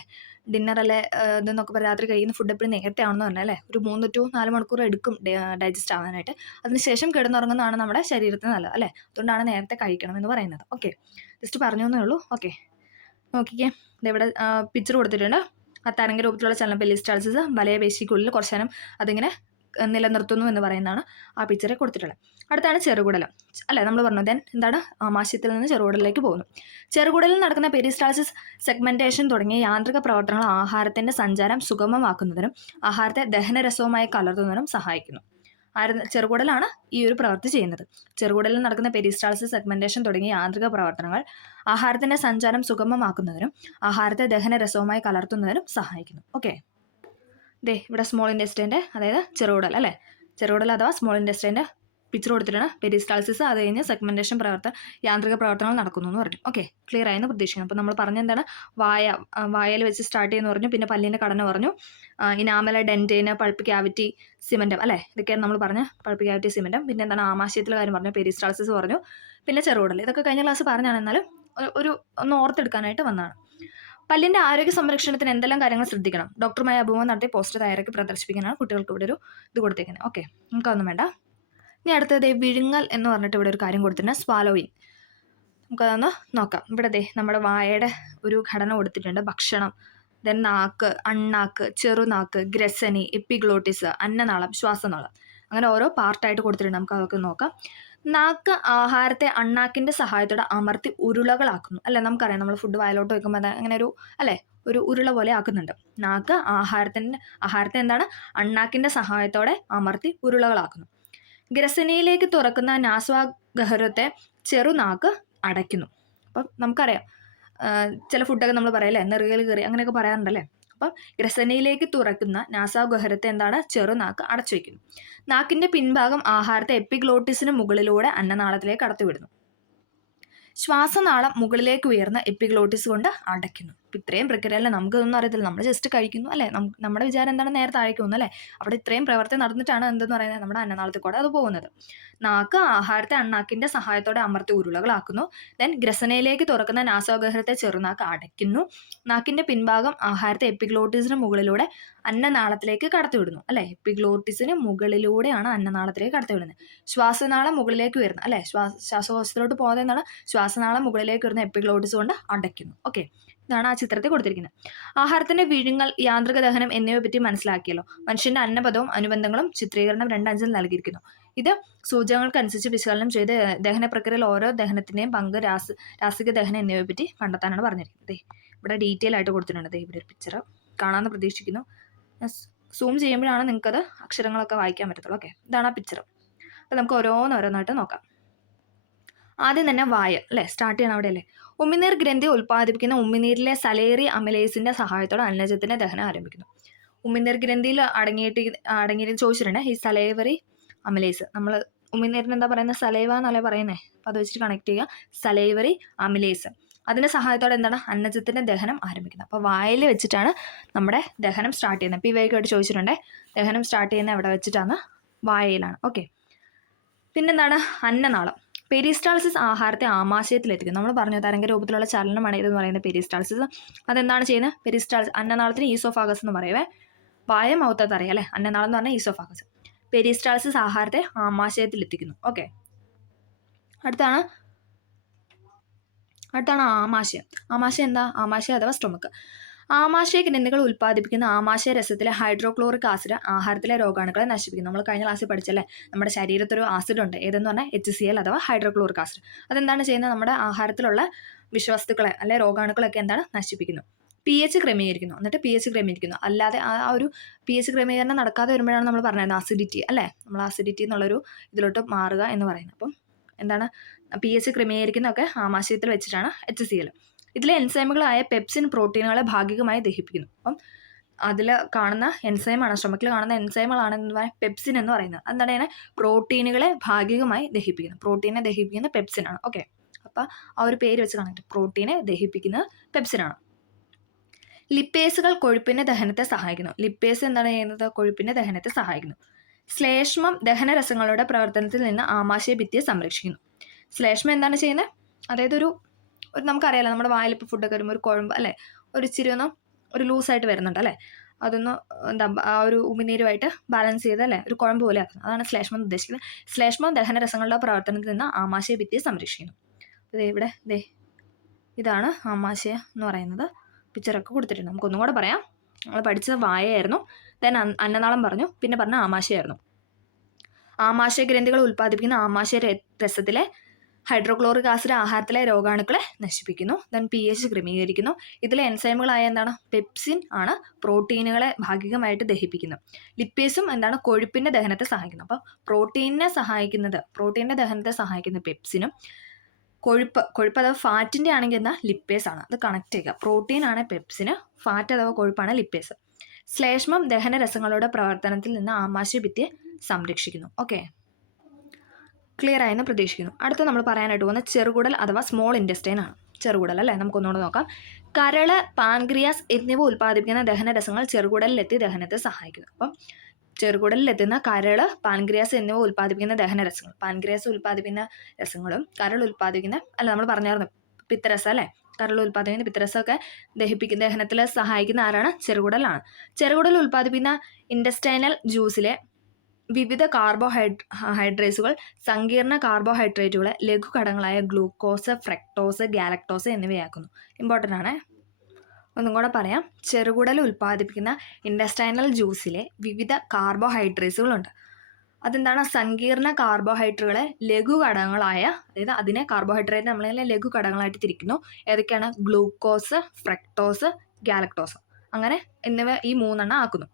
ഡിന്നർ അല്ലേ ഇതെന്നൊക്കെ പറഞ്ഞാൽ രാത്രി കഴിക്കുന്ന ഫുഡ് എപ്പോഴും നേരത്തെ ആണെന്ന് പറഞ്ഞാൽ അല്ലേ. ഒരു 3 to 4 മണിക്കൂർ എടുക്കും ഡൈജസ്റ്റ് ആവാനായിട്ട്. അതിനുശേഷം കിടന്നുറങ്ങുന്നതാണ് നമ്മുടെ ശരീരത്തിന് നല്ലത് അല്ലേ. അതുകൊണ്ടാണ് നേരത്തെ കഴിക്കണം എന്ന് പറയുന്നത്. ഓക്കെ, ജസ്റ്റ് പറഞ്ഞു എന്നേ ഉള്ളൂ. ഓക്കെ, നോക്കിക്കേ, ഇവിടെ പിക്ചർ കൊടുത്തിട്ടുണ്ട്. ആ തരംഗ രൂപത്തിലുള്ള ചലനം പെരിസ്റ്റാൾസിസ് വലയ പേശിക്കുള്ളിൽ കുറച്ച് നേരം അതിങ്ങനെ നിലനിർത്തുന്നു എന്ന് പറയുന്നതാണ് ആ പിക്ചറിൽ കൊടുത്തിട്ടുള്ളത്. അടുത്താണ് ചെറുകുടലം അല്ലേ. നമ്മൾ പറഞ്ഞു ദെൻ എന്താണ്? ആമാശയത്തിൽ നിന്ന് ചെറുകുടലിലേക്ക് പോകുന്നു. ചെറുകുടലിൽ നടക്കുന്ന പെരിസ്റ്റാൾസിസ്, സെഗ്മെന്റേഷൻ തുടങ്ങിയ യാന്ത്രിക പ്രവർത്തനങ്ങൾ ആഹാരത്തിന്റെ സഞ്ചാരം സുഗമമാക്കുന്നതിനും ആഹാരത്തെ ദഹനരസവുമായി കലർത്തുന്നതിനും സഹായിക്കുന്നു. ചെറുകുടലാണ് ഈ ഒരു പ്രവൃത്തി ചെയ്യുന്നത്. ചെറുകുടലിൽ നടക്കുന്ന പെരിസ്റ്റാൾസിസ്, സെഗ്മെന്റേഷൻ തുടങ്ങിയ യാന്ത്രിക പ്രവർത്തനങ്ങൾ ആഹാരത്തിന്റെ സഞ്ചാരം സുഗമമാക്കുന്നതിനും ആഹാരത്തെ ദഹനരസവുമായി കലർത്തുന്നതിനും സഹായിക്കുന്നു. ഓക്കെ, ഇവിടെ സ്മോൾ ഇൻറ്റെസ്റ്റൈൻ്റെ, അതായത് ചെറുകുടൽ അല്ലേ, ചെറുകുടൽ അഥവാ സ്മോൾ ഇൻറ്റെസ്റ്റൈൻ്റെ പിക്ചർ കൊടുത്തിട്ടാണ്. പെരിസ്റ്റാൾസിസ്, അത് കഴിഞ്ഞ് സെഗ്മെന്റേഷൻ യാന്ത്രിക പ്രവർത്തനങ്ങൾ നടക്കുന്നു എന്ന് പറഞ്ഞു. ഓക്കെ, ക്ലിയർ ആയെന്ന് പ്രതീക്ഷിക്കുന്നു. അപ്പോൾ നമ്മൾ പറഞ്ഞ എന്താണ്? വായയിൽ വെച്ച് സ്റ്റാർട്ട് ചെയ്യുന്നു പറഞ്ഞു, പിന്നെ പല്ലിൻ്റെ ഘടന പറഞ്ഞു, ഇനാമല, ഡെൻറ്റൈന്, പൾപ്പ് ക്യാവിറ്റി, സിമൻറ്റം അല്ലേ, ഇതൊക്കെയാണ് നമ്മൾ പറഞ്ഞ പൾപ്പ് ക്യാവിറ്റി, സിമൻറ്റം. പിന്നെ എന്താണ്? ആമാശയത്തിലെ കാര്യം പറഞ്ഞു, പെരിസ്റ്റാൾസിസ് പറഞ്ഞു, പിന്നെ ചെറുകുടൽ. ഇതൊക്കെ കഴിഞ്ഞ ക്ലാസ് പറഞ്ഞാണ്, എന്നാലും ഒന്ന് ഓർത്തെടുക്കാനായിട്ട് വന്നതാണ്. പല്ലിൻ്റെ ആരോഗ്യ സംരക്ഷണത്തിന് എന്തെല്ലാം കാര്യങ്ങൾ ശ്രദ്ധിക്കണം? ഡോക്ടറുമായി അഭിമുഖം നടത്തി പോസ്റ്റർ തയ്യാറാക്കി പ്രദർശിപ്പിക്കാനാണ് കുട്ടികൾക്ക് ഇവിടെ ഒരു ഇത് കൊടുത്തേക്കുന്നത്. ഓക്കെ, നമുക്കതൊന്നും വേണ്ട. ഇനി അടുത്തത് വിഴുങ്ങൽ എന്ന് പറഞ്ഞിട്ട് ഇവിടെ ഒരു കാര്യം കൊടുത്തിട്ടുണ്ട്, സ്വാലോയിങ്. നമുക്കതൊന്ന് നോക്കാം. ഇവിടെ നമ്മുടെ വായയുടെ ഒരു ഘടന കൊടുത്തിട്ടുണ്ട്. ഭക്ഷണം, ദെൻ നാക്ക്, അണ്ണാക്ക്, ചെറുനാക്ക്, ഗ്രസനി, എപ്പിഗ്ലോട്ടിസ്, അന്നനാളം, ശ്വാസനാളം, അങ്ങനെ ഓരോ പാർട്ടായിട്ട് കൊടുത്തിട്ടുണ്ട്. നമുക്ക് അതൊക്കെ നോക്കാം. നാക്ക് ആഹാരത്തെ അണ്ണാക്കിൻ്റെ സഹായത്തോടെ അമർത്തി ഉരുളകളാക്കുന്നു അല്ലേ. നമുക്കറിയാം, നമ്മൾ ഫുഡ് വായിലോട്ട് വയ്ക്കുമ്പോൾ അത് അങ്ങനെ ഒരു ഉരുള പോലെ ആക്കുന്നുണ്ട്. നാക്ക് ആഹാരത്തെ എന്താണ്? അണ്ണാക്കിൻ്റെ സഹായത്തോടെ അമർത്തി ഉരുളകളാക്കുന്നു. ഗ്രസനിയിലേക്ക് തുറക്കുന്ന നാസാഗഹ്വരത്തെ ചെറുനാക്ക് അടയ്ക്കുന്നു. അപ്പം നമുക്കറിയാം, ചില ഫുഡൊക്കെ നമ്മൾ പറയല്ലേ, നെറുകയിൽ കയറി അങ്ങനെയൊക്കെ പറയാറുണ്ടല്ലേ. അപ്പം ഗ്രസനിയിലേക്ക് തുറക്കുന്ന നാസാഗഹ്വരത്തെ എന്താണ്? ചെറുനാക്ക് അടച്ചു വയ്ക്കുന്നു. നാക്കിൻ്റെ പിൻഭാഗം ആഹാരത്തെ എപ്പിഗ്ലോട്ടിസിന് മുകളിലൂടെ അന്നനാളത്തിലേക്ക് കടത്തിവിടുന്നു. ശ്വാസനാളം മുകളിലേക്ക് ഉയർന്ന എപ്പിഗ്ലോട്ടിസ് കൊണ്ട് അടയ്ക്കുന്നു. അപ്പം ഇത്രയും പ്രക്രിയ അല്ലേ, നമുക്കൊന്നും അറിയത്തില്ല, നമ്മൾ ജസ്റ്റ് കഴിക്കുന്നു അല്ലേ. നമ്മുടെ വിചാരം എന്താണ്? നേരെ താഴേക്ക് അല്ലേ. അവിടെ ഇത്രയും പ്രവൃത്തി നടന്നിട്ടാണ് എന്തെന്ന് പറയുന്നത്, നമ്മുടെ അന്നനാളത്തിൽ കൂടെ അത് പോകുന്നത്. നാക്ക് ആഹാരത്തെ അണ്ണാക്കിൻ്റെ സഹായത്തോടെ അമർത്തി ഉരുളകളാക്കുന്നു. ദെൻ ഗ്രസനയിലേക്ക് തുറക്കുന്ന നാസാഗഹ്വരത്തെ ചെറുനാക്ക് അടയ്ക്കുന്നു. നാക്കിൻ്റെ പിൻഭാഗം ആഹാരത്തെ എപ്പിഗ്ലോട്ടിസിന് മുകളിലൂടെ അന്നനാളത്തിലേക്ക് കടത്തിവിടുന്നു അല്ലേ. എപ്പിഗ്ലോട്ടിസിന് മുകളിലൂടെയാണ് അന്നനാളത്തിലേക്ക് കടത്തിവിടുന്നത്. ശ്വാസനാളം മുകളിലേക്ക് ഉയർന്ന അല്ലേ, ശ്വാസകോശത്തിലോട്ട് പോകുന്നത് എന്താണ്? ശ്വാസനാളം മുകളിലേക്ക് ഉയർന്ന എപ്പിഗ്ലോട്ടിസ് കൊണ്ട് അടയ്ക്കുന്നു. ഓക്കെ, ഇതാണ് ആ ചിത്രത്തിൽ കൊടുത്തിരിക്കുന്നത്. ആഹാരത്തിന്റെ വിഴുങ്ങൽ, യാന്ത്രിക ദഹനം എന്നിവയെ പറ്റി മനസ്സിലാക്കിയല്ലോ. മനുഷ്യന്റെ അന്നപദവും അനുബന്ധങ്ങളും ചിത്രീകരണം 2.5 നൽകിയിരിക്കുന്നു. ഇത് സൂചകങ്ങൾക്കനുസരിച്ച് വിശകലനം ചെയ്ത് ദഹന പ്രക്രിയയിൽ ഓരോ ദഹനത്തിന്റെയും പങ്ക്, രാസിക ദഹനം എന്നിവയെ പറ്റി കണ്ടെത്താനാണ് പറഞ്ഞിരിക്കുന്നത്. ഇവിടെ ഡീറ്റെയിൽ ആയിട്ട് കൊടുത്തിട്ടുണ്ട്. ഇവിടെ ഒരു പിക്ചർ കാണാമെന്ന് പ്രതീക്ഷിക്കുന്നു. സൂം ചെയ്യുമ്പോഴാണ് നിങ്ങൾക്കത് അക്ഷരങ്ങളൊക്കെ വായിക്കാൻ പറ്റത്തുള്ളൂ. ഓക്കെ, ഇതാണ് ആ പിക്ചർ. അപ്പോൾ നമുക്ക് ഓരോന്നോരോന്നായിട്ട് നോക്കാം. ആദ്യം തന്നെ വായ അല്ലേ, സ്റ്റാർട്ട് ചെയ്യണം അവിടെ അല്ലേ. ഉമിനീർ ഗ്രന്ഥി ഉൽപ്പാദിപ്പിക്കുന്ന ഉമിനീരിലെ സലേറി അമിലേസിന്റെ സഹായത്തോടെ അന്നജത്തിന്റെ ദഹനം ആരംഭിക്കുന്നു. ഉമിനീർ ഗ്രന്ഥിയിൽ അടങ്ങിയിട്ട് ചോദിച്ചിട്ടുണ്ട് ഈ സലേവറി അമിലേസ്. നമ്മൾ ഉമിനീരിന് എന്താ പറയുന്നത്? സലൈവ എന്നല്ലേ പറയുന്നത്. അപ്പോൾ അത് വെച്ചിട്ട് കണക്ട് ചെയ്യുക. സലൈവറി അമിലേസ് അതിൻ്റെ സഹായത്തോടെ എന്താണ് അന്നജത്തിൻ്റെ ദഹനം ആരംഭിക്കുന്നത്. അപ്പോൾ വായിൽ വെച്ചിട്ടാണ് നമ്മുടെ ദഹനം സ്റ്റാർട്ട് ചെയ്യുന്നത്. ഇപ്പോൾ ഇവയൊക്കെയായിട്ട് ചോദിച്ചിട്ടുണ്ടേ, ദഹനം സ്റ്റാർട്ട് ചെയ്യുന്നത് എവിടെ വെച്ചിട്ടാണ്? വായയിലാണ്. ഓക്കെ. പിന്നെന്താണ്? അന്നനാളം. പെരിസ്റ്റാൾസിസ് ആഹാരത്തെ ആമാശയത്തിലെത്തിക്കും. നമ്മൾ പറഞ്ഞു തരംഗ രൂപത്തിലുള്ള ചലനമാണ് ഇതെന്ന് പറയുന്നത് പെരിസ്റ്റാൾസിസ്. അതെന്താണ് ചെയ്യുന്നത്? പെരിസ്റ്റാൾസിസ് അന്നനാളത്തിന് ഈസോഫാഗസ് എന്ന് പറയുവേ. വായ മൗത്തത്ത് അറിയാം അല്ലേ? അന്നനാളം എന്ന് പറഞ്ഞാൽ ഈസോഫാഗസ്. പെരിസ്റ്റാൾസിസ് ആഹാരത്തെ ആമാശയത്തിലെത്തിക്കുന്നു. ഓക്കെ. അടുത്താണ് ആമാശയം. ആമാശയം എന്താ? ആമാശയം അഥവാ സ്റ്റൊമക്ക്. ആമാശയ ഗ്രന്ഥികൾ ഉൽപ്പാദിപ്പിക്കുന്ന ആമാശയ രസത്തിലെ ഹൈഡ്രോക്ലോറിക് ആസിഡ് ആഹാരത്തിലെ രോഗാണുക്കളെ നശിപ്പിക്കുന്നു. നമ്മൾ കഴിഞ്ഞ ക്ലാസ്സിൽ പഠിച്ചല്ലേ, നമ്മുടെ ശരീരത്തൊരു ആസിഡ് ഉണ്ട്, ഏതെന്ന് പറഞ്ഞാൽ HCl അഥവാ ഹൈഡ്രോക്ലോറിക് ആസിഡ്. അതെന്താണ് ചെയ്യുന്നത്? നമ്മുടെ ആഹാരത്തിലുള്ള വിഷവസ്തുക്കളെ അല്ലെ രോഗാണുക്കളൊക്കെ എന്താണ് നശിപ്പിക്കുന്നു. pH ക്രമീകരിക്കുന്നു. എന്നിട്ട് pH ക്രമീകരിക്കുന്നു. അല്ലാതെ ആ ഒരു pH ക്രമീകരണം നടക്കാതെ വരുമ്പോഴാണ് നമ്മൾ പറഞ്ഞത് അസിഡിറ്റി അല്ലേ, നമ്മൾ അസിഡിറ്റി എന്നുള്ളൊരു ഇതിലോട്ട് മാറുക എന്ന് പറയുന്നത്. അപ്പം എന്താണ് pH ക്രമീകരിക്കുന്നതൊക്കെ ആമാശയത്തിൽ വെച്ചിട്ടാണ് HCl. ഇതിലെ എൻസൈമുകളായ പെപ്സിൻ പ്രോട്ടീനുകളെ ഭാഗികമായി ദഹിപ്പിക്കുന്നു. അപ്പം അതിൽ കാണുന്ന എൻസൈമാണ്, സ്റ്റൊമക്കിൽ കാണുന്ന എൻസൈമുകളാണ് പെപ്സിൻ എന്ന് പറയുന്നത്. എന്താണ് ചെയ്യുന്നത്? പ്രോട്ടീനുകളെ ഭാഗികമായി ദഹിപ്പിക്കുന്നു. പ്രോട്ടീനെ ദഹിപ്പിക്കുന്ന പെപ്സിനാണ്. ഓക്കെ. അപ്പം ആ ഒരു പേര് വെച്ച് കണക്ട്, പ്രോട്ടീനെ ദഹിപ്പിക്കുന്നത് പെപ്സിനാണ്. ലിപ്പേസുകൾ കൊഴുപ്പിൻ്റെ ദഹനത്തെ സഹായിക്കുന്നു. ലിപ്പേസ് എന്താണ് ചെയ്യുന്നത്? കൊഴുപ്പിൻ്റെ ദഹനത്തെ സഹായിക്കുന്നു. ശ്ലേഷ്മം ദഹനരസങ്ങളുടെ പ്രവർത്തനത്തിൽ നിന്ന് ആമാശയ ഭിത്തിയെ സംരക്ഷിക്കുന്നു. ശ്ലേഷ്മം എന്താണ് ചെയ്യുന്നത്? അതായത് ഒരു നമുക്കറിയാലോ, നമ്മുടെ വായിൽ ഇപ്പോൾ ഫുഡൊക്കെ വരുമ്പോൾ ഒരു കുഴമ്പ് അല്ലേ, ഒരു ഇച്ചിരി ഒന്ന് ഒരു ലൂസായിട്ട് വരുന്നുണ്ട് അല്ലേ, അതൊന്ന് എന്താ ആ ഒരു ഉമിനീരുമായിട്ട് ബാലൻസ് ചെയ്ത് അല്ലേ ഒരു കുഴമ്പ് പോലെ ആക്കുന്നത്. അതാണ് ശ്ലേഷ്മം ഉദ്ദേശിക്കുന്നത്. ശ്ലേഷ്മം ദഹനരസങ്ങളുടെ പ്രവർത്തനത്തിൽ നിന്ന് ആമാശയ ഭിത്തിയെ സംരക്ഷിക്കുന്നു. ഇവിടെ ഇതാണ് ആമാശയം എന്ന് പറയുന്നത്. പിക്ചറൊക്കെ കൊടുത്തിട്ടുണ്ട്. നമുക്കൊന്നും കൂടെ പറയാം. നമ്മൾ പഠിച്ചത് വായയായിരുന്നു, ദെൻ അന്നനാളം പറഞ്ഞു, പിന്നെ പറഞ്ഞ ആമാശയമായിരുന്നു. ആമാശയ ഗ്രന്ഥികൾ ഉൽപ്പാദിപ്പിക്കുന്ന ആമാശയ രസത്തിലെ ഹൈഡ്രോക്ലോറിക് ആസിഡ് ആഹാരത്തിലെ രോഗാണുക്കളെ നശിപ്പിക്കുന്നു. ദെൻ pH ക്രമീകരിക്കുന്നു. ഇതിലെ എൻസൈമുകളായ എന്താണ്? പെപ്സിൻ ആണ് പ്രോട്ടീനുകളെ ഭാഗികമായിട്ട് ദഹിപ്പിക്കുന്നത്. ലിപ്പേസും എന്താണ്? കൊഴുപ്പിൻ്റെ ദഹനത്തെ സഹായിക്കുന്നു. അപ്പോൾ പ്രോട്ടീൻ്റെ ദഹനത്തെ സഹായിക്കുന്ന പെപ്സിനും, കൊഴുപ്പ് അഥവാ ഫാറ്റിൻ്റെ ആണെങ്കിൽ എന്താ? ലിപ്പേസ് ആണ്. അത് കണക്ട് ചെയ്യുക. പ്രോട്ടീൻ ആണ് പെപ്സിന്, ഫാറ്റ് അഥവാ കൊഴുപ്പാണ് ലിപ്പേസ്. ശ്ലേഷ്മം ദഹനരസങ്ങളുടെ പ്രവർത്തനത്തിൽ നിന്ന് ആമാശയ ഭിത്തിയെ സംരക്ഷിക്കുന്നു. ഓക്കെ, ക്ലിയർ ആയെന്ന് പ്രതീക്ഷിക്കുന്നു. അടുത്ത് നമ്മൾ പറയാനായിട്ട് പോകുന്ന ചെറുകുടൽ അഥവാ സ്മോൾ ഇൻറ്റസ്റ്റൈൻ ആണ്. ചെറുകുടൽ അല്ലേ, നമുക്കൊന്നുകൂടെ നോക്കാം. കരള്, പാൻക്രിയാസ് എന്നിവ ഉൽപ്പാദിപ്പിക്കുന്ന ദഹനരസങ്ങൾ ചെറുകുടലിലെത്തി ദഹനത്തെ സഹായിക്കുന്നു. അപ്പം ചെറുകുടലിലെത്തുന്ന കരള്, പാൻക്രിയാസ് എന്നിവ ഉൽപ്പാദിപ്പിക്കുന്ന ദഹനരസങ്ങൾ, പാൻക്രിയാസ് ഉൽപ്പാദിപ്പിക്കുന്ന രസങ്ങളും കരൾ ഉൽപ്പാദിപ്പിക്കുന്ന നമ്മൾ പറഞ്ഞായിരുന്നു പിത്തരസം അല്ലേ, കരൾ ഉൽപ്പാദിപ്പിക്കുന്ന പിത്തരസമൊക്കെ ദഹനത്തിൽ സഹായിക്കുന്ന ആരാണ്? ചെറുകുടലാണ്. ചെറുകുടൽ ഉൽപ്പാദിപ്പിക്കുന്ന ഇൻറ്റസ്റ്റൈനൽ ജ്യൂസിലെ വിവിധ കാർബോഹൈഡ്രേറ്റുകൾ സങ്കീർണ കാർബോഹൈഡ്രേറ്റുകളെ ലഘുഘടകങ്ങളായ ഗ്ലൂക്കോസ്, ഫ്രക്ടോസ്, ഗാലക്ടോസ് എന്നിവയാക്കുന്നു. ഇമ്പോർട്ടൻ്റ് ആണ്. ഒന്നും കൂടെ പറയാം. ചെറുകുടൽ ഉൽപ്പാദിപ്പിക്കുന്ന ഇൻറ്റസ്റ്റൈനൽ ജ്യൂസിലെ വിവിധ കാർബോഹൈഡ്രേറ്റുകളുണ്ട്. അതെന്താണ്? സങ്കീർണ കാർബോഹൈഡ്രേറ്റുകളെ ലഘുഘടകങ്ങളായ, അതായത് അതിനെ കാർബോഹൈഡ്രേറ്റ് നമ്മളെ ലഘുഘടകങ്ങളായിട്ട് തിരിക്കുന്നു. ഏതൊക്കെയാണ്? ഗ്ലൂക്കോസ്, ഫ്രക്ടോസ്, ഗാലക്ടോസ്, അങ്ങനെ എന്നിവ ഈ 3 ആക്കുന്നു.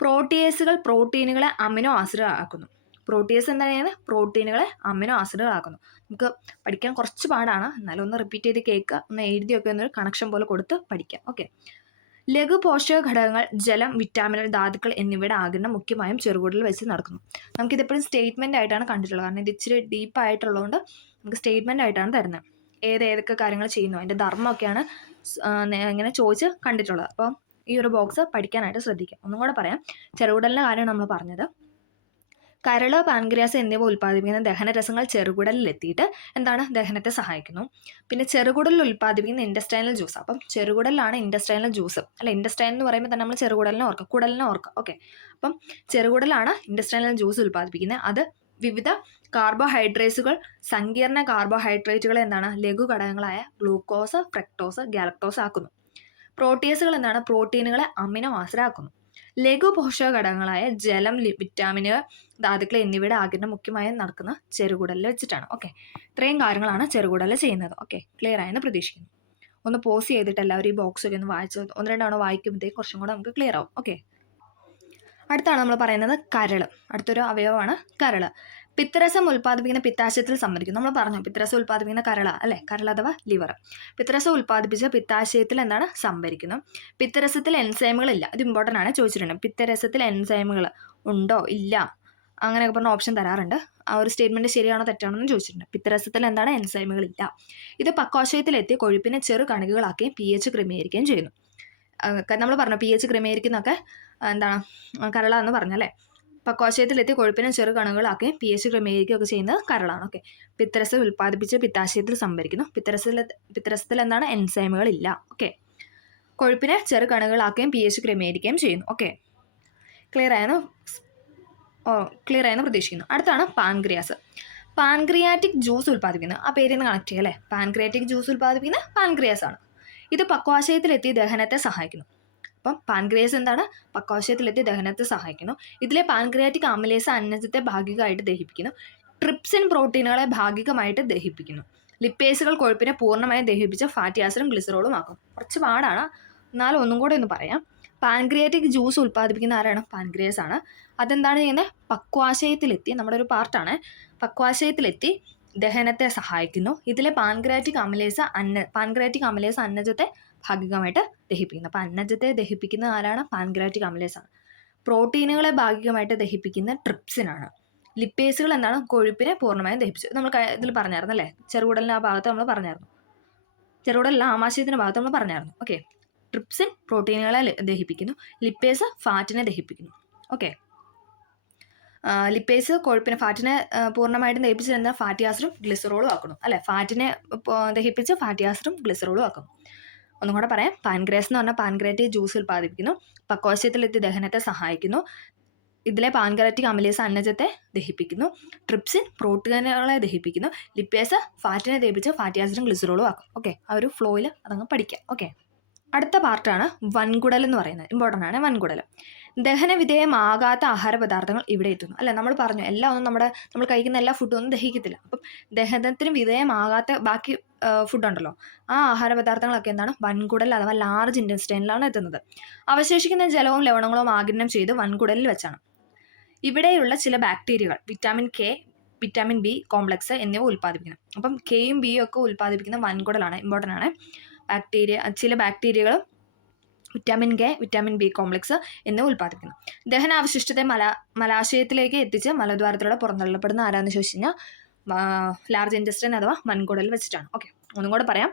പ്രോട്ടിയേസുകൾ പ്രോട്ടീനുകളെ അമിനോ ആസിഡ് ആക്കുന്നു. പ്രോട്ടിയേസ് എന്താ ചെയ്യുന്നത്? പ്രോട്ടീനുകളെ അമിനോ ആസിഡുകളാക്കുന്നു. നമുക്ക് പഠിക്കാൻ കുറച്ച് പാടാണ്, എന്നാലും ഒന്ന് റിപ്പീറ്റ് ചെയ്ത് കേൾക്കുക, ഒന്ന് എഴുതിയൊക്കെ ഒന്നൊരു കണക്ഷൻ പോലെ കൊടുത്ത് പഠിക്കാം. ഓക്കെ. ലഘു പോഷക ഘടകങ്ങൾ, ജലം, വിറ്റാമിനുകൾ, ധാതുക്കൾ എന്നിവയുടെ ആഗിരണം മുഖ്യമായും ചെറുകുടലിൽ വെച്ച് നടക്കുന്നു. നമുക്കിതെപ്പോഴും സ്റ്റേറ്റ്മെൻ്റ് ആയിട്ടാണ് കണ്ടിട്ടുള്ളത്, കാരണം ഇത് ഇച്ചിരി ഡീപ്പായിട്ടുള്ളതുകൊണ്ട് നമുക്ക് സ്റ്റേറ്റ്മെൻ്റ് ആയിട്ടാണ് തരുന്നത്. ഏതൊക്കെ കാര്യങ്ങൾ ചെയ്യുന്നു അതിൻ്റെ ധർമ്മമൊക്കെയാണ് ഇങ്ങനെ ചോദിച്ച് കണ്ടിട്ടുള്ളത്. അപ്പോൾ ഈ ഒരു ബോക്സ് പഠിക്കാനായിട്ട് ശ്രദ്ധിക്കാം. ഒന്നും കൂടെ പറയാം. ചെറുകുടലിൻ്റെ കാര്യമാണ് നമ്മൾ പറഞ്ഞത്. കരള്, പാൻക്രിയാസ് എന്നിവ ഉൽപ്പാദിപ്പിക്കുന്ന ദഹനരസങ്ങൾ ചെറുകുടലിലെത്തിയിട്ട് എന്താണ്? ദഹനത്തെ സഹായിക്കുന്നു. പിന്നെ ചെറുകുടലിൽ ഉൽപ്പാദിപ്പിക്കുന്ന ഇൻറ്റസ്റ്റൈനൽ ജ്യൂസ്. അപ്പം ചെറുകുടലിലാണ് ഇൻറ്റസ്റ്റൈനൽ ജ്യൂസ് അല്ല, ഇൻറ്റസ്റ്റൈൻ എന്ന് പറയുമ്പോൾ തന്നെ നമ്മൾ ചെറുകുടലിനെ ഓർക്കുക, കുടലിനെ ഓർക്കുക. ഓക്കെ. അപ്പം ചെറുകുടലാണ് ഇൻറ്റസ്റ്റൈനൽ ജ്യൂസ് ഉൽപ്പാദിപ്പിക്കുന്നത്. അത് വിവിധ കാർബോഹൈഡ്രേറ്റുകൾ, സങ്കീർണ കാർബോഹൈഡ്രേറ്റുകൾ എന്താണ്? ലഘുഘടകങ്ങളായ ഗ്ലൂക്കോസ്, ഫ്രക്ടോസ്, ഗാലക്ടോസ് ആക്കുന്നു. പ്രോട്ടീസുകൾ എന്താണ്? പ്രോട്ടീനുകളെ അമിനോ ആസിഡ് ആക്കുന്നു. ലഘു പോഷക ഘടകങ്ങളായ ജലം, വിറ്റാമിനുകൾ, ധാതുക്കൾ എന്നിവയുടെ ആഗിരണം മുഖ്യമായും നടക്കുന്ന ചെറുകുടലിൽ വെച്ചിട്ടാണ്. ഓക്കെ, ഇത്രയും കാര്യങ്ങളാണ് ചെറുകുടലിൽ ചെയ്യുന്നത്. ഓക്കെ, ക്ലിയർ ആയെന്ന് പ്രതീക്ഷിക്കുന്നു. ഒന്ന് പോസ് ചെയ്തിട്ട് എല്ലാവരും ഈ ബോക്സ് ഒക്കെ ഒന്ന് വായിച്ച് 1-2 തവണ വായിക്കുമ്പോഴത്തേക്ക് കുറച്ചും കൂടെ നമുക്ക് ക്ലിയർ ആവും. ഓക്കെ, അടുത്താണ് നമ്മൾ പറയുന്നത് കരൾ. അടുത്തൊരു അവയവമാണ് കരൾ. പിത്തരസം ഉൽപ്പാദിപ്പിക്കുന്ന പിത്താശയത്തിൽ സംഭരിക്കുന്നു. നമ്മൾ പറഞ്ഞു പിത്തരസം ഉൽപ്പാദിപ്പിക്കുന്ന കരള അല്ലേ, കരൾ അഥവാ ലിവർ. പിത്തരസം ഉൽപ്പാദിപ്പിച്ച പിത്താശയത്തിൽ എന്താണ്? സംഭരിക്കുന്നു. പിത്തരസത്തിൽ എൻസൈമുകളില്ല. ഇത് ഇമ്പോർട്ടൻ്റ് ആണ്, ചോദിച്ചിട്ടുണ്ട്. പിത്തരസത്തിൽ എൻസൈമുകൾ ഉണ്ടോ? ഇല്ല. അങ്ങനെയൊക്കെ പറഞ്ഞ ഓപ്ഷൻ തരാറുണ്ട്. ആ ഒരു സ്റ്റേറ്റ്മെൻറ്റ് ശരിയാണോ തെറ്റാണോ എന്ന് ചോദിച്ചിട്ടുണ്ട്. പിത്തരസത്തിൽ എന്താണ് എൻസൈമുകളില്ല. ഇത് പക്വാശയത്തിലെത്തി കൊഴുപ്പിനെ ചെറു കണികകളാക്കുകയും pH ക്രമീകരിക്കുകയും ചെയ്യുന്നു. നമ്മൾ പറഞ്ഞു pH ക്രമീകരിക്കുന്നതൊക്കെ എന്താണ് കരളാന്ന് പറഞ്ഞല്ലേ. പക്വാശയത്തിലെത്തി കൊഴുപ്പിനെ ചെറു കണുകളാക്കുകയും pH ക്രമീകരിക്കുകയൊക്കെ ചെയ്യുന്നത് കരളാണ്. ഓക്കെ. പിത്തരസം ഉൽപ്പാദിപ്പിച്ച് പിത്താശയത്തിൽ സംഭരിക്കുന്നു. പിത്തരസത്തിൽ എന്താണ് എൻസൈമുകളില്ല. ഓക്കെ. കൊഴുപ്പിനെ ചെറു കണുകളാക്കുകയും pH ക്രമീകരിക്കുകയും ചെയ്യുന്നു. ഓക്കെ. ക്ലിയർ ആയെന്ന് പ്രതീക്ഷിക്കുന്നു. അടുത്താണ് പാൻക്രിയാസ്. പാൻക്രിയാറ്റിക് ജ്യൂസ് ഉൽപ്പാദിപ്പിക്കുന്നത്, ആ പേരിൽ നിന്ന് കണക്ട് ചെയ്യുക അല്ലേ. പാൻക്രിയാറ്റിക് ജ്യൂസ് ഉൽപ്പാദിപ്പിക്കുന്ന പാൻക്രിയാസ് ആണ്. ഇത് പക്വാശയത്തിലെത്തി ദഹനത്തെ സഹായിക്കുന്നു. അപ്പം പാൻക്രിയാസ് എന്താണ്? പക്വാശയത്തിലെത്തി ദഹനത്തെ സഹായിക്കുന്നു. ഇതിലെ പാൻക്രിയാറ്റിക് ആമിലേസ് അന്നജത്തെ ഭാഗികമായിട്ട് ദഹിപ്പിക്കുന്നു. ട്രിപ്സിൻ പ്രോട്ടീനുകളെ ഭാഗികമായിട്ട് ദഹിപ്പിക്കുന്നു. ലിപ്പേസുകൾ കൊഴുപ്പിനെ പൂർണ്ണമായും ദഹിപ്പിച്ച് ഫാറ്റി ആസിഡും ഗ്ലിസറോളും ആക്കും. കുറച്ച് പാടാണ്, എന്നാലും ഒന്നും കൂടെ ഒന്ന് പറയാം. പാൻക്രിയാറ്റിക് ജ്യൂസ് ഉൽപ്പാദിപ്പിക്കുന്ന ആരാണ്? പാൻക്രിയാസ് ആണ്. അതെന്താണ് ചെയ്യുന്നത്? പക്വാശയത്തിലെത്തി, നമ്മുടെ ഒരു പാർട്ടാണ്, പക്വാശയത്തിലെത്തി ദഹനത്തെ സഹായിക്കുന്നു. ഇതിലെ പാൻക്രിയാറ്റിക് അമിലേസ് അന്നജത്തെ ഭാഗികമായിട്ട് ദഹിപ്പിക്കുന്നു. അപ്പം അന്നജത്തെ ദഹിപ്പിക്കുന്ന ആരാണ്? പാൻക്രിയാറ്റിക് അമിലേസ് ആണ്. പ്രോട്ടീനുകളെ ഭാഗികമായിട്ട് ദഹിപ്പിക്കുന്ന ട്രിപ്സിനാണ്. ലിപ്പേസുകൾ എന്താണ്? കൊഴുപ്പിനെ പൂർണ്ണമായും ദഹിപ്പിച്ചു. നമ്മൾ ഇതിൽ പറഞ്ഞായിരുന്നു അല്ലേ, ചെറുകുടലിൻ്റെ ആ ഭാഗത്ത് നമ്മൾ പറഞ്ഞായിരുന്നു, ചെറുകുടലിലെ ആമാശയത്തിൻ്റെ ഭാഗത്ത് നമ്മൾ പറഞ്ഞായിരുന്നു. ഓക്കെ. ട്രിപ്സിൻ പ്രോട്ടീനുകളെ ദഹിപ്പിക്കുന്നു. ലിപ്പേസ് ഫാറ്റിനെ ദഹിപ്പിക്കുന്നു. ഓക്കെ. ലിപ്പേസ് കൊഴുപ്പിനെ, ഫാറ്റിനെ പൂർണ്ണമായിട്ടും ദഹിപ്പിച്ച് എന്താ? ഫാറ്റി ആസിഡും ഗ്ലിസറോളും ആക്കണം അല്ലേ. ഫാറ്റിനെ ദഹിപ്പിച്ച് ഫാറ്റി ആസിഡും ഗ്ലിസറോളും ആക്കും. ഒന്നും കൂടെ പറയാം. പാൻക്രിയാസ് എന്ന് പറഞ്ഞാൽ പാൻക്രിയാറ്റിക് ജ്യൂസ് ഉൽപ്പാദിപ്പിക്കുന്നു. പക്വാശയത്തിലെത്തി ദഹനത്തെ സഹായിക്കുന്നു. ഇതിലെ പാൻക്രിയാറ്റിക് അമിലേസ് അന്നജത്തെ ദഹിപ്പിക്കുന്നു. ട്രിപ്സിൻ പ്രോട്ടീനുകളെ ദഹിപ്പിക്കുന്നു. ലിപ്പേസ് ഫാറ്റിനെ ദഹിപ്പിച്ച് ഫാറ്റി ആസിഡും ഗ്ലിസറോളും ആക്കും. ഓക്കെ. ആ ഒരു ഫ്ലോയിൽ അതങ്ങ് പഠിക്കാം. ഓക്കെ. അടുത്ത പാർട്ടാണ് വൻകുടൽ എന്ന് പറയുന്നത്. ഇമ്പോർട്ടൻ്റ് ആണ് വൻകുടൽ. ദഹനവിധേയമാകാത്ത ആഹാര പദാർത്ഥങ്ങൾ ഇവിടെ എത്തുന്നു അല്ലേ. നമ്മൾ പറഞ്ഞു എല്ലാം ഒന്നും നമ്മൾ കഴിക്കുന്ന എല്ലാ ഫുഡും ഒന്നും ദഹിക്കത്തില്ല. അപ്പം ദഹനത്തിന് വിധേയമാകാത്ത ബാക്കി ഫുഡുണ്ടല്ലോ, ആ ആഹാര പദാർത്ഥങ്ങളൊക്കെ എന്താണ്? വൻകുടൽ അഥവാ ലാർജ് ഇൻറ്റെസ്റ്റൈനിലാണ് എത്തുന്നത്. അവശേഷിക്കുന്ന ജലവും ലവണങ്ങളും ആഗിരണം ചെയ്ത് വൻകുടലിൽ വെച്ചാണ്. ഇവിടെയുള്ള ചില ബാക്ടീരിയകൾ vitamin K, vitamin B complex എന്നിവ ഉൽപ്പാദിപ്പിക്കണം. അപ്പം കെയും ബിയും ഒക്കെ ഉൽപ്പാദിപ്പിക്കുന്ന വൻകുടലാണ്. ഇമ്പോർട്ടൻ്റ് ആണ്. ചില ബാക്ടീരിയകൾ vitamin K, vitamin B complex എന്നിവ ഉൽപ്പാദിപ്പിക്കുന്നു. ദഹനാവശിഷ്ടത്തെ മലാശയത്തിലേക്ക് എത്തിച്ച് മലദ്വാരത്തിലൂടെ പുറന്തള്ളപ്പെടുന്ന ആരാന്ന് ചോദിച്ചു കഴിഞ്ഞാൽ ലാർജ് ഇൻറ്റെസ്റ്റൈൻ അഥവാ വൻകുടലിൽ വെച്ചിട്ടാണ്. ഓക്കെ. ഒന്നും കൂടെ പറയാം,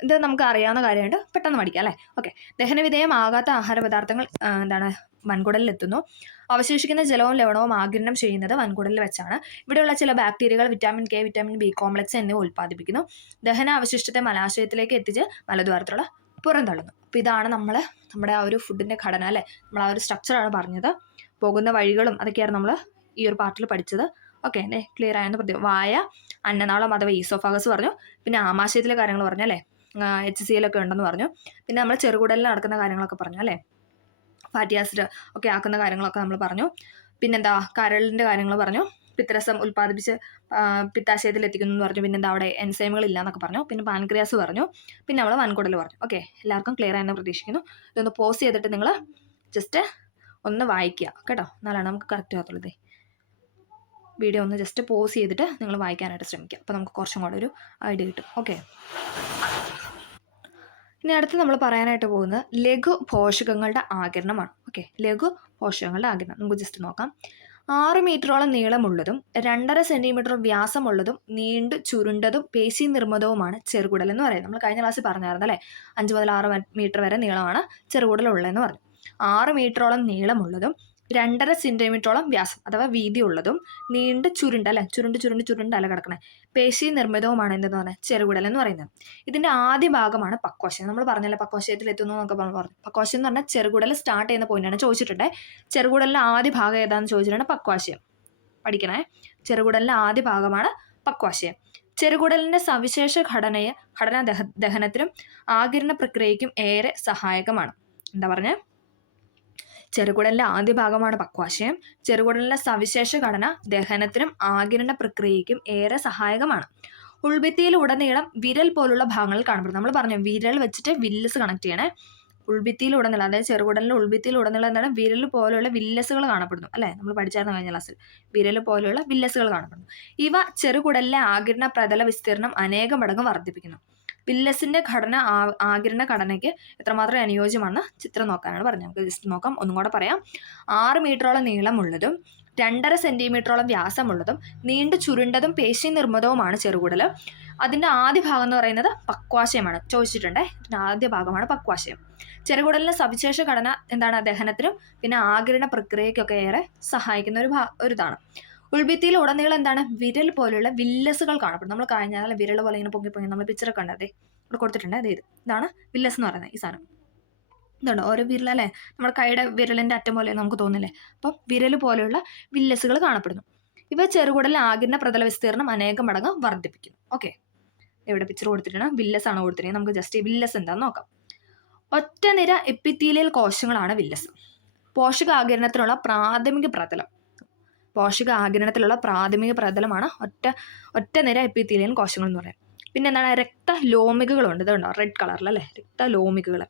ഇത് നമുക്ക് അറിയാവുന്ന കാര്യമായിട്ട് പെട്ടെന്ന് പഠിക്കാം അല്ലേ. ഓക്കെ. ദഹനവിധേയമാകാത്ത ആഹാര പദാർത്ഥങ്ങൾ എന്താണ്? വൻകുടലിൽ എത്തുന്നു. അവശേഷിക്കുന്ന ജലവും ലവണവും ആഗിരണം ചെയ്യുന്നത് വൻകുടലിൽ വെച്ചാണ്. ഇവിടെയുള്ള ചില ബാക്ടീരിയകൾ vitamin K, vitamin B complex എന്നിവ ഉൽപ്പാദിപ്പിക്കുന്നു. ദഹനാവശിഷ്ടത്തെ മലാശയത്തിലേക്ക് എത്തിച്ച് മലദ്വാരത്തിലൂടെ പുറന്തള്ളുന്നു. അപ്പോൾ ഇതാണ് നമ്മുടെ ആ ഒരു ഫുഡിൻ്റെ ഘടന അല്ലേ. നമ്മൾ ആ ഒരു സ്ട്രക്ചറാണ് പറഞ്ഞത്. പോകുന്ന വഴികളും അതൊക്കെയാണ് നമ്മൾ ഈ ഒരു പാർട്ടിൽ പഠിച്ചത്. ഓക്കെ അല്ലേ. ക്ലിയർ ആയെന്ന് വായ, അന്നനാളം അഥവാ ഈസോഫാഗസ് പറഞ്ഞു. പിന്നെ ആമാശയത്തിലെ കാര്യങ്ങൾ പറഞ്ഞു അല്ലേ. HCl ഒക്കെ ഉണ്ടെന്ന് പറഞ്ഞു. പിന്നെ നമ്മൾ ചെറുകുടലിൽ നടക്കുന്ന കാര്യങ്ങളൊക്കെ പറഞ്ഞു അല്ലേ. ഫാറ്റി ആസിഡ് ഒക്കെ ആക്കുന്ന കാര്യങ്ങളൊക്കെ നമ്മൾ പറഞ്ഞു. പിന്നെന്താ? കരളിൻ്റെ കാര്യങ്ങൾ പറഞ്ഞു. പിത്തരസം ഉൽപ്പാദിപ്പിച്ച് പിത്താശയത്തിൽ എത്തിക്കുന്നു എന്ന് പറഞ്ഞു. പിന്നെന്താ? അവിടെ എൻസൈമുകൾ ഇല്ല എന്നൊക്കെ പറഞ്ഞു. പിന്നെ പാൻക്രിയാസ് പറഞ്ഞു. പിന്നെ നമ്മൾ വൻകുടൽ പറഞ്ഞു. ഓക്കെ. എല്ലാവർക്കും ക്ലിയർ ആയെന്ന് പ്രതീക്ഷിക്കുന്നു. ഇതൊന്ന് പോസ് ചെയ്തിട്ട് നിങ്ങൾ ജസ്റ്റ് ഒന്ന് വായിക്കുക കേട്ടോ, എന്നാലാണ് നമുക്ക് കറക്റ്റ് ആകത്തുള്ളത്. വീഡിയോ ഒന്ന് ജസ്റ്റ് പോസ് ചെയ്തിട്ട് നിങ്ങൾ വായിക്കാനായിട്ട് ശ്രമിക്കുക. അപ്പോൾ നമുക്ക് കുറച്ചും കൂടെ ഒരു ഐഡിയ കിട്ടും. ഓക്കെ. ഇനി അടുത്ത് നമ്മൾ പറയാനായിട്ട് പോകുന്നത് ലഘു പോഷകങ്ങളുടെ ആഗിരണമാണ്. ഓക്കെ. ലഘു പോഷകങ്ങളുടെ ആഗിരണം നമുക്ക് ജസ്റ്റ് നോക്കാം. 6 മീറ്ററോളം നീളമുള്ളതും 2.5 സെൻറ്റിമീറ്റർ വ്യാസമുള്ളതും നീണ്ടു ചുരുണ്ടതും പേശി നിർമ്മിതവുമാണ് ചെറുകുടൽ എന്ന് പറയുന്നത്. നമ്മൾ കഴിഞ്ഞ ക്ലാസ്സിൽ പറഞ്ഞായിരുന്നു അല്ലേ. 5 മുതൽ 6 മീറ്റർ വരെ നീളമാണ് ചെറുകുടൽ ഉള്ളതെന്ന് പറഞ്ഞു. 6 മീറ്ററോളം നീളമുള്ളതും 2.5 സെൻറ്റിമീറ്ററോളം വ്യാസം അഥവാ വീതിയുള്ളതും നീണ്ട് അല്ലേ, ചുരുണ്ടല്ല കിടക്കണേ, പേശി നിർമ്മിതവുമാണ് എന്തെന്ന് പറഞ്ഞാൽ ചെറുകുടൽ എന്ന് പറയുന്നത്. ഇതിൻ്റെ ആദ്യ ഭാഗമാണ് പക്വാശയം. നമ്മൾ പറഞ്ഞല്ലോ പക്വാശയത്തിൽ എത്തുന്നു എന്നൊക്കെ പറഞ്ഞു. പക്വാശയം എന്ന് പറഞ്ഞാൽ ചെറുകുടൽ സ്റ്റാർട്ട് ചെയ്യുന്ന പോയിന്റാണ് ചോദിച്ചിട്ടുണ്ട്. ചെറുകുടലിൻ്റെ ആദ്യ ഭാഗം ഏതാണെന്ന് ചോദിച്ചിട്ടുണ്ട്? പക്വാശയം. പഠിക്കണേ. ചെറുകുടലിൻ്റെ ആദ്യ ഭാഗമാണ് പക്വാശയം. ചെറുകുടലിൻ്റെ സവിശേഷ ഘടന ദഹനത്തിനും ആഗിരണ പ്രക്രിയയ്ക്കും ഏറെ സഹായകമാണ്. എന്താ പറഞ്ഞേ? ചെറുകുടലിൻ്റെ ആദ്യ ഭാഗമാണ് പക്വാശയം. ചെറുകുടലിൻ്റെ സവിശേഷ ഘടന ദഹനത്തിനും ആഗിരണ പ്രക്രിയയ്ക്കും ഏറെ സഹായകമാണ്. ഉൾഭിത്തിയിലുടനീളം വിരൽ പോലുള്ള ഭാഗങ്ങളിൽ കാണപ്പെടും. നമ്മൾ പറഞ്ഞു വിരൽ വെച്ചിട്ട് വില്ലസ് കണക്ട് ചെയ്യണേ. ഉൾഭിത്തിയിലുടനീളം, അതായത് ചെറുകുടലിൻ്റെ ഉൾഭിത്തിയിലുടനീളം എന്താണ്? വിരൽ പോലെയുള്ള വില്ലസുകൾ കാണപ്പെടുന്നു അല്ലേ. നമ്മൾ പഠിച്ചായിരുന്നു കഴിഞ്ഞ ക്ലാസ്സിൽ. വിരൽ പോലെയുള്ള വില്ലസുകൾ കാണപ്പെടുന്നു. ഇവ ചെറുകുടലിലെ ആഗിരണ പ്രതല വിസ്തീർണം അനേകം മടങ്ങ് വർദ്ധിപ്പിക്കുന്നു. വില്ലസിൻ്റെ ഘടന ആഗിരണ ഘടനയ്ക്ക് എത്രമാത്രം അനുയോജ്യമാണെന്ന് ചിത്രം നോക്കാനാണ് പറഞ്ഞത്. നമുക്ക് ജസ്റ്റ് നോക്കാം. ഒന്നും കൂടെ പറയാം. 6 മീറ്ററോളം നീളമുള്ളതും 2.5 സെൻറ്റിമീറ്ററോളം വ്യാസമുള്ളതും നീണ്ടു ചുരുണ്ടതും പേശി നിർമ്മിതവുമാണ് ചെറുകുടൽ. അതിൻ്റെ ആദ്യ ഭാഗം എന്ന് പറയുന്നത് പക്വാശയമാണ്. ചോദിച്ചിട്ടുണ്ട്, ഇതിൻ്റെ ആദ്യ ഭാഗമാണ് പക്വാശയം. ചെറുകുടലിൻ്റെ സവിശേഷ ഘടന എന്താണ്? ദഹനത്തിനും പിന്നെ ആഗിരണ പ്രക്രിയയ്ക്കൊക്കെ ഏറെ സഹായിക്കുന്ന ഒരു ഇതാണ്. ഉൾഭിത്തിയിൽ ഉടനീളം എന്താണ്? വിരൽ പോലെയുള്ള വില്ലസുകൾ കാണപ്പെടും. നമ്മൾ കഴിഞ്ഞാൽ വിരൽ പോലെ ഇങ്ങനെ പൊങ്ങി പൊങ്ങി നമ്മൾ പിക്ചറൊക്കെ ഉണ്ട്, അതെ ഇവിടെ കൊടുത്തിട്ടുണ്ട്. അതെ ഇതാണ് വില്ലസ് എന്ന് പറയുന്നത്. ഈ സാധനം ഇതുണ്ടോ, ഓരോ വിരൽ അല്ലേ, നമ്മുടെ കൈയുടെ വിരലിൻ്റെ അറ്റം പോലെ നമുക്ക് തോന്നില്ലേ? അപ്പം വിരൽ പോലെയുള്ള വില്ലസുകൾ കാണപ്പെടുന്നു. ഇവ ചെറുകുടലിൽ ആഗിരണ പ്രതല വിസ്തീർണം അനേകം മടങ്ങ് വർദ്ധിപ്പിക്കുന്നു. ഓക്കെ, ഇവിടെ പിക്ചർ കൊടുത്തിട്ടുണ്ട്, വില്ലസ് ആണ് കൊടുത്തിട്ടുണ്ടെങ്കിൽ നമുക്ക് ജസ്റ്റ് ഈ വില്ലസ് എന്താണെന്ന് നോക്കാം. ഒറ്റ നിര എപ്പിത്തീലിയൽ കോശങ്ങളാണ് വില്ലസ്. പോഷകാഗിരണത്തിനുള്ള പ്രാഥമിക പ്രതലമാണ് ഒറ്റ നിര എപ്പിത്തീലിയൽ കോശങ്ങൾ എന്ന് പറയുന്നത്. പിന്നെ എന്താണ്? രക്തലോമികകളുണ്ട്. ഇതുണ്ടോ റെഡ് കളറിലല്ലേ, രക്തലോമികകൾ.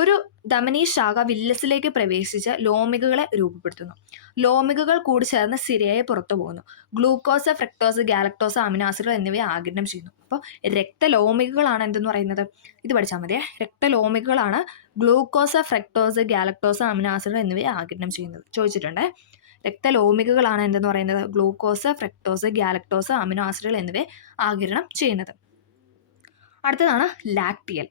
ഒരു ധമനി ശാഖ വില്ലസിലേക്ക് പ്രവേശിച്ച് ലോമികകളെ രൂപപ്പെടുത്തുന്നു. ലോമികകൾ കൂടി ചേർന്ന് സിരയായി പുറത്തു പോകുന്നു. ഗ്ലൂക്കോസ്, ഫ്രക്ടോസ്, ഗാലക്ടോസ്, അമിനോ എന്നിവയെ ആഗിരണം ചെയ്യുന്നു. അപ്പോൾ രക്തലോമികകളാണ് എന്തെന്ന് പറയുന്നത്? ഇത് പഠിച്ചാൽ മതിയേ. രക്തലോമികകളാണ് ഗ്ലൂക്കോസ്, ഫ്രക്ടോസ്, ഗാലക്ടോസ്, അമിനോ എന്നിവയെ ആഗിരണം ചെയ്യുന്നത്. ചോദിച്ചിട്ടുണ്ട്. രക്തലോമികകളാണ് എന്തെന്ന് പറയുന്നത്? ഗ്ലൂക്കോസ്, ഫ്രക്ടോസ്, ഗാലക്ടോസ്, അമിനോ എന്നിവയെ ആഗിരണം ചെയ്യുന്നത്. അടുത്തതാണ് ലാക്ടിയൽ.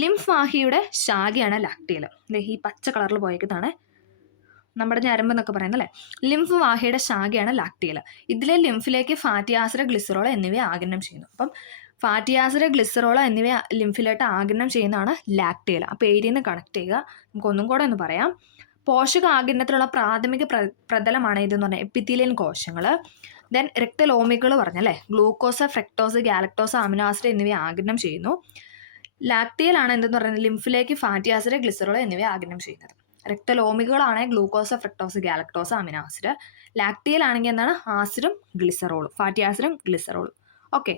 ലിംഫ് വാഹിയുടെ ശാഖയാണ് ലാക്ടിയൽ. ഈ പച്ച കളറിൽ പോയേക്കുന്നതാണ് നമ്മുടെ ഞരമ്പ് എന്നൊക്കെ പറയുന്നത് അല്ലേ. ലിംഫ് വാഹിയുടെ ശാഖയാണ് ലാക്ടിയൽ. ഇതിലെ ലിംഫിലേക്ക് ഫാറ്റി ആസിഡ്, ഗ്ലിസറോൾ എന്നിവയെ ആഗിരണം ചെയ്യുന്നു. അപ്പം ഫാറ്റി ആസിഡ്, ഗ്ലിസറോൾ എന്നിവയെ ലിംഫിലോട്ട് ആഗിരണം ചെയ്യുന്നതാണ് ലാക്ടിയൽ. ആ പേരിൽ നിന്ന് കണക്ട് ചെയ്യുക. നമുക്കൊന്നും കൂടെ ഒന്ന് പറയാം. പോഷകാഗിരണത്തിലുള്ള പ്രാഥമിക പ്രതലമാണ് ഇതെന്ന് പറഞ്ഞാൽ എപ്പിത്തീലിയൻ കോശങ്ങൾ. ദെൻ രക്തലോമികൾ പറഞ്ഞല്ലേ, ഗ്ലൂക്കോസ്, ഫ്രക്ടോസ്, ഗാലക്ടോസ്, അമിനോ എന്നിവയെ ആഗിരണം ചെയ്യുന്നു. ലാക്ടിയലാണ് എന്തെന്ന് പറയുന്നത്? ലിംഫിലേക്ക് ഫാറ്റി ആസിഡ്, ഗ്ലിസറോൾ എന്നിവയെ ആഗിരണം ചെയ്യുന്നത്. രക്തലോമികളാണ് glucose, fructose, galactose, amino lacteal ആണെങ്കിൽ എന്താണ്? ആസിഡും ഗ്ലിസറോളും, ഫാറ്റി ആസിഡും ഗ്ലിസറോളും. ഓക്കെ,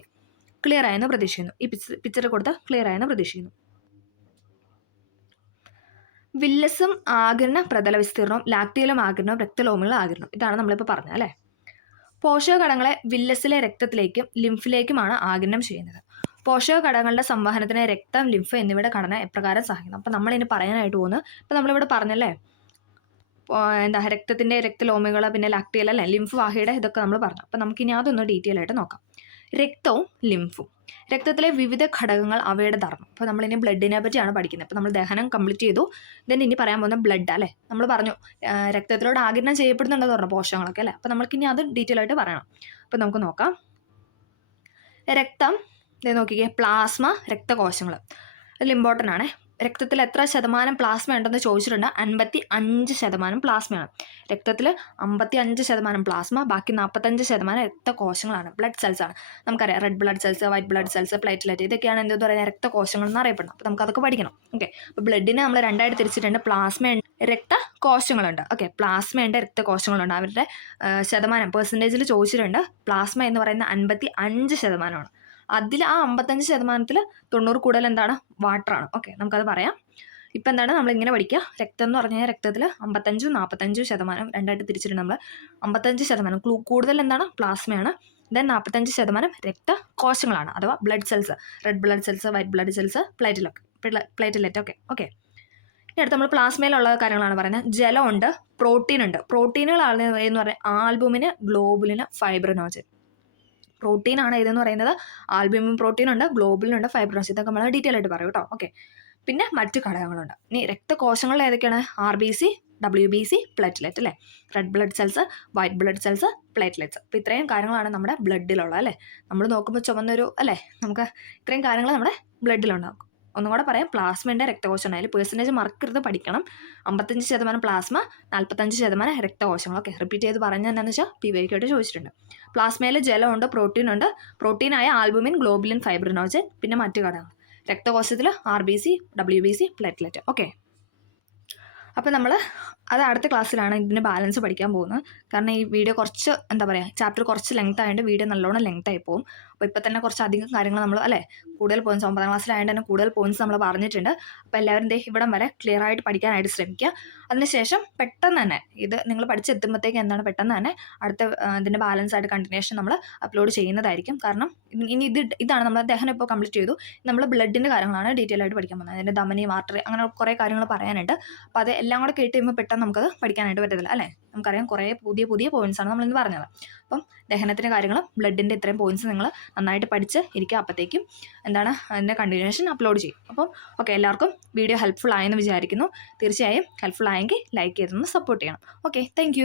ക്ലിയർ ആയെന്ന് പ്രതീക്ഷിക്കുന്നു. ഈ പിക്ചർ കൊടുത്ത് ക്ലിയർ ആയെന്ന് പ്രതീക്ഷിക്കുന്നു. വില്ലസും ആഗിരണ പ്രതല വിസ്തീർണവും ലാക്ടിയലും ആഗിരണവും രക്തലോമികളും ആഗിരണം. ഇതാണ് നമ്മളിപ്പോൾ പറഞ്ഞത് അല്ലേ. പോഷകഘടകങ്ങളെ വില്ലസിലെ രക്തത്തിലേക്കും ലിംഫിലേക്കുമാണ് ആഗിരണം ചെയ്യുന്നത്. പോഷകഘടകങ്ങളുടെ സംവഹനത്തിന് രക്തം, ലിംഫ് എന്നിവയുടെ ഘടന എപ്രകാരം സഹായിക്കുന്നു? അപ്പം നമ്മളിനി പറയാനായിട്ട് പോകുന്നത്, ഇപ്പം നമ്മളിവിടെ പറഞ്ഞല്ലേ, രക്തത്തിൻ്റെ രക്തലോമികൾ, പിന്നെ ലാക്ടിയൽ അല്ലേ, ലിംഫ് വാഹിയുടെ ഇതൊക്കെ നമ്മൾ പറഞ്ഞു. അപ്പം നമുക്കിനി അതൊന്ന് ഡീറ്റെയിൽ ആയിട്ട് നോക്കാം. രക്തവും ലിംഫും. രക്തത്തിലെ വിവിധ ഘടകങ്ങൾ, അവയുടെ ധർമ്മം. അപ്പോൾ നമ്മളിനി ബ്ലഡിനെ പറ്റിയാണ് പഠിക്കുന്നത്. അപ്പോൾ നമ്മൾ ദഹനം കംപ്ലീറ്റ് ചെയ്തു. ദെൻ ഇനി പറയാൻ പോകുന്ന ബ്ലഡ് അല്ലേ. നമ്മൾ പറഞ്ഞു രക്തത്തിലൂടെ ആഗിരണം ചെയ്യപ്പെടുന്നുണ്ടെന്ന് പറഞ്ഞു പോഷകങ്ങളൊക്കെ അല്ലേ. അപ്പോൾ നമ്മൾക്കിനി അത് ഡീറ്റെയിൽ ആയിട്ട് പറയണം. അപ്പോൾ നമുക്ക് നോക്കാം. രക്തം നോക്കിക്കേ, പ്ലാസ്മ, രക്തകോശങ്ങൾ. അതിൽ ഇമ്പോർട്ടൻ്റ് ആണ്. രക്തത്തിൽ എത്ര ശതമാനം പ്ലാസ്മ ഉണ്ടെന്ന് ചോദിച്ചിട്ടുണ്ട്. 55% പ്ലാസ്മയാണ്. രക്തത്തിൽ 55% പ്ലാസ്മ, ബാക്കി 45% രക്തകോശങ്ങളാണ്, ബ്ലഡ് സെൽസ് ആണ്. നമുക്കറിയാം red blood cells, white blood cells, platelet, ഇതൊക്കെയാണ് എന്തെന്ന് പറയുന്നത്? രക്തകോശങ്ങൾ എന്ന് അറിയപ്പെടുന്നത്. അപ്പോൾ നമുക്കതൊക്കെ പഠിക്കണം. ഓക്കെ, അപ്പോൾ ബ്ലഡിനെ നമ്മൾ രണ്ടായിട്ട് തിരിച്ചിട്ടുണ്ട്. പ്ലാസ്മയുണ്ട്, രക്തകോശങ്ങളുണ്ട്. ഓക്കെ, പ്ലാസ്മയുണ്ട്, രക്തകോശങ്ങളുണ്ട്. അവരുടെ ശതമാനം പെർസെൻറ്റേജിൽ ചോദിച്ചിട്ടുണ്ട്. പ്ലാസ്മ എന്ന് പറയുന്ന 55%. അതിൽ ആ 55%-ൽ 90 കൂടുതൽ എന്താണ്? വാട്ടറാണ്. ഓക്കെ, നമുക്കത് പറയാം. ഇപ്പം എന്താണ് നമ്മളിങ്ങനെ പഠിക്കുക? രക്തം എന്ന് പറഞ്ഞാൽ രക്തത്തിൽ 55-45% രണ്ടായിട്ട് തിരിച്ചിട്ടുണ്ട് നമ്മൾ. 55% കൂടുതൽ എന്താണ്? പ്ലാസ്മയാണ്. ദെൻ 45% രക്തകോശങ്ങളാണ്, അഥവാ blood cells, red blood cells, white blood cells, platelet. Okay. ഇനി അടുത്ത് നമ്മൾ പ്ലാസ്മയിലുള്ള കാര്യങ്ങളാണ് പറയുന്നത്. ജലമുണ്ട്, പ്രോട്ടീൻ ഉണ്ട്. പ്രോട്ടീനുകളാണ് എന്ന് പറഞ്ഞാൽ ആൽബുമിന്, ഗ്ലോബുലിന്, ഫൈബ്രിനോജൻ. പ്രോട്ടീനാണ് ഇതെന്ന് പറയുന്നത്. ആൽബ്യൂമിൻ പ്രോട്ടീൻ ഉണ്ട്, ഗ്ലോബുലിൻ ഉണ്ട്, ഫൈബ്രിനോജൻ. ഇതൊക്കെ നമ്മൾ ഡീറ്റെയിൽ ആയിട്ട് പറയും കേട്ടോ. ഓക്കെ, പിന്നെ മറ്റ് ഘടകങ്ങളുണ്ട്. ഇനി രക്തകോശങ്ങളിൽ ഏതൊക്കെയാണ്? RBC, WBC, പ്ലേറ്റ്ലെറ്റ് അല്ലേ. Red blood cells, white blood cells, platelets. അപ്പോൾ ഇത്രയും കാര്യങ്ങളാണ് നമ്മുടെ ബ്ലഡിലുള്ള അല്ലേ. നമ്മൾ നോക്കുമ്പോൾ ചുവന്നൊരു അല്ലേ, നമുക്ക് ഇത്രയും കാര്യങ്ങൾ നമ്മുടെ ബ്ലഡിലുണ്ടാകും. ഒന്നും കൂടെ പറയാം. പ്ലാസ്മയുടെ രക്തകോശമാണ്. അതിൽ പെർസെൻറ്റേജ് മറക്കരുത്, പഠിക്കണം. 55% പ്ലാസ്മ, 45% രക്തകോശങ്ങൾ. ഓക്കെ, റിപ്പീറ്റ് ചെയ്ത് പറഞ്ഞത് എന്താണെന്ന് വെച്ചാൽ PYQ ആയിട്ട് ചോദിച്ചിട്ടുണ്ട്. പ്ലാസ്മയിൽ ജലമുണ്ട്, പ്രോട്ടീനുണ്ട്. പ്രോട്ടീനായ ആൽബുമിൻ, ഗ്ലോബുലിൻ, ഫൈബ്രിനോജൻ, പിന്നെ മറ്റു ഘടകങ്ങൾ. രക്തകോശത്തിൽ RBC, WBC, പ്ലേറ്റ്ലെറ്റ്. ഓക്കെ, അപ്പോൾ നമ്മൾ അത് അടുത്ത ക്ലാസ്സിലാണ് ഇതിൻ്റെ ബാലൻസ് പഠിക്കാൻ പോകുന്നത്. കാരണം ഈ വീഡിയോ കുറച്ച് എന്താ പറയുക, ചാപ്റ്റർ കുറച്ച് ലെങ്ത് ആയതുകൊണ്ട് വീഡിയോ നല്ലോണം ലെങ്ത് ആയി പോകും. അപ്പോൾ ഇപ്പോൾ തന്നെ കുറച്ച് അധികം കാര്യങ്ങൾ നമ്മൾ അല്ലേ കൂടുതൽ പോയിൻറ്റ്സ് 9ാം ക്ലാസ്സിലായതുകൊണ്ട് തന്നെ കൂടുതൽ പോയിൻറ്റ്സ് നമ്മൾ പറഞ്ഞിട്ടുണ്ട്. അപ്പോൾ എല്ലാവരും ഇവിടം വരെ ക്ലിയർ ആയിട്ട് പഠിക്കാനായിട്ട് ശ്രമിക്കുക. അതിനുശേഷം പെട്ടെന്ന് തന്നെ ഇത് നിങ്ങൾ പഠിച്ചെത്തുമ്പോഴത്തേക്ക് എന്താണ് പെട്ടെന്ന് തന്നെ അടുത്ത ഇതിൻ്റെ ബാലൻസ് ആയിട്ട് കണ്ടിന്യൂഷൻ നമ്മൾ അപ്ലോഡ് ചെയ്യുന്നതായിരിക്കും. കാരണം ഇനി ഇതാണ് നമ്മൾ ദഹനം ഇപ്പോൾ കംപ്ലീറ്റ് ചെയ്തു. നമ്മൾ ബ്ലഡിൻ്റെ കാര്യങ്ങളാണ് ഡീറ്റെയിൽ ആയിട്ട് പഠിക്കാൻ പോകുന്നത്. അതിൻ്റെ ധമനി, ആർട്ടറി, അങ്ങനെ കുറേ കാര്യങ്ങൾ പറയാനുണ്ട്. അപ്പോൾ അത് എല്ലാം കൂടെ കേട്ട് കഴിയുമ്പോൾ പെട്ടെന്ന് പെട്ടെന്ന് നമുക്കത് പഠിക്കാനായിട്ട് പറ്റത്തില്ല അല്ലേ. നമുക്കറിയാം കുറേ പുതിയ പുതിയ പോയിൻറ്റ്സാണ് നമ്മളിന്ന് പറഞ്ഞത്. അപ്പം ദഹനത്തിൻ്റെ കാര്യങ്ങളും ബ്ലഡിൻ്റെ ഇത്രയും പോയിൻറ്റ്സ് നിങ്ങൾ നന്നായിട്ട് പഠിച്ച് ഇരിക്കുക. അപ്പോഴത്തേക്കും എന്താണ് അതിൻ്റെ കണ്ടിന്യൂഷൻ അപ്ലോഡ് ചെയ്യും. അപ്പം ഓക്കെ, എല്ലാവർക്കും വീഡിയോ ഹെൽപ്ഫുൾ ആയെന്ന് വിചാരിക്കുന്നു. തീർച്ചയായും ഹെൽപ്ഫുൾ ആയെങ്കിൽ ലൈക്ക് ചെയ്തൊന്ന് സപ്പോർട്ട് ചെയ്യണം. Okay, thank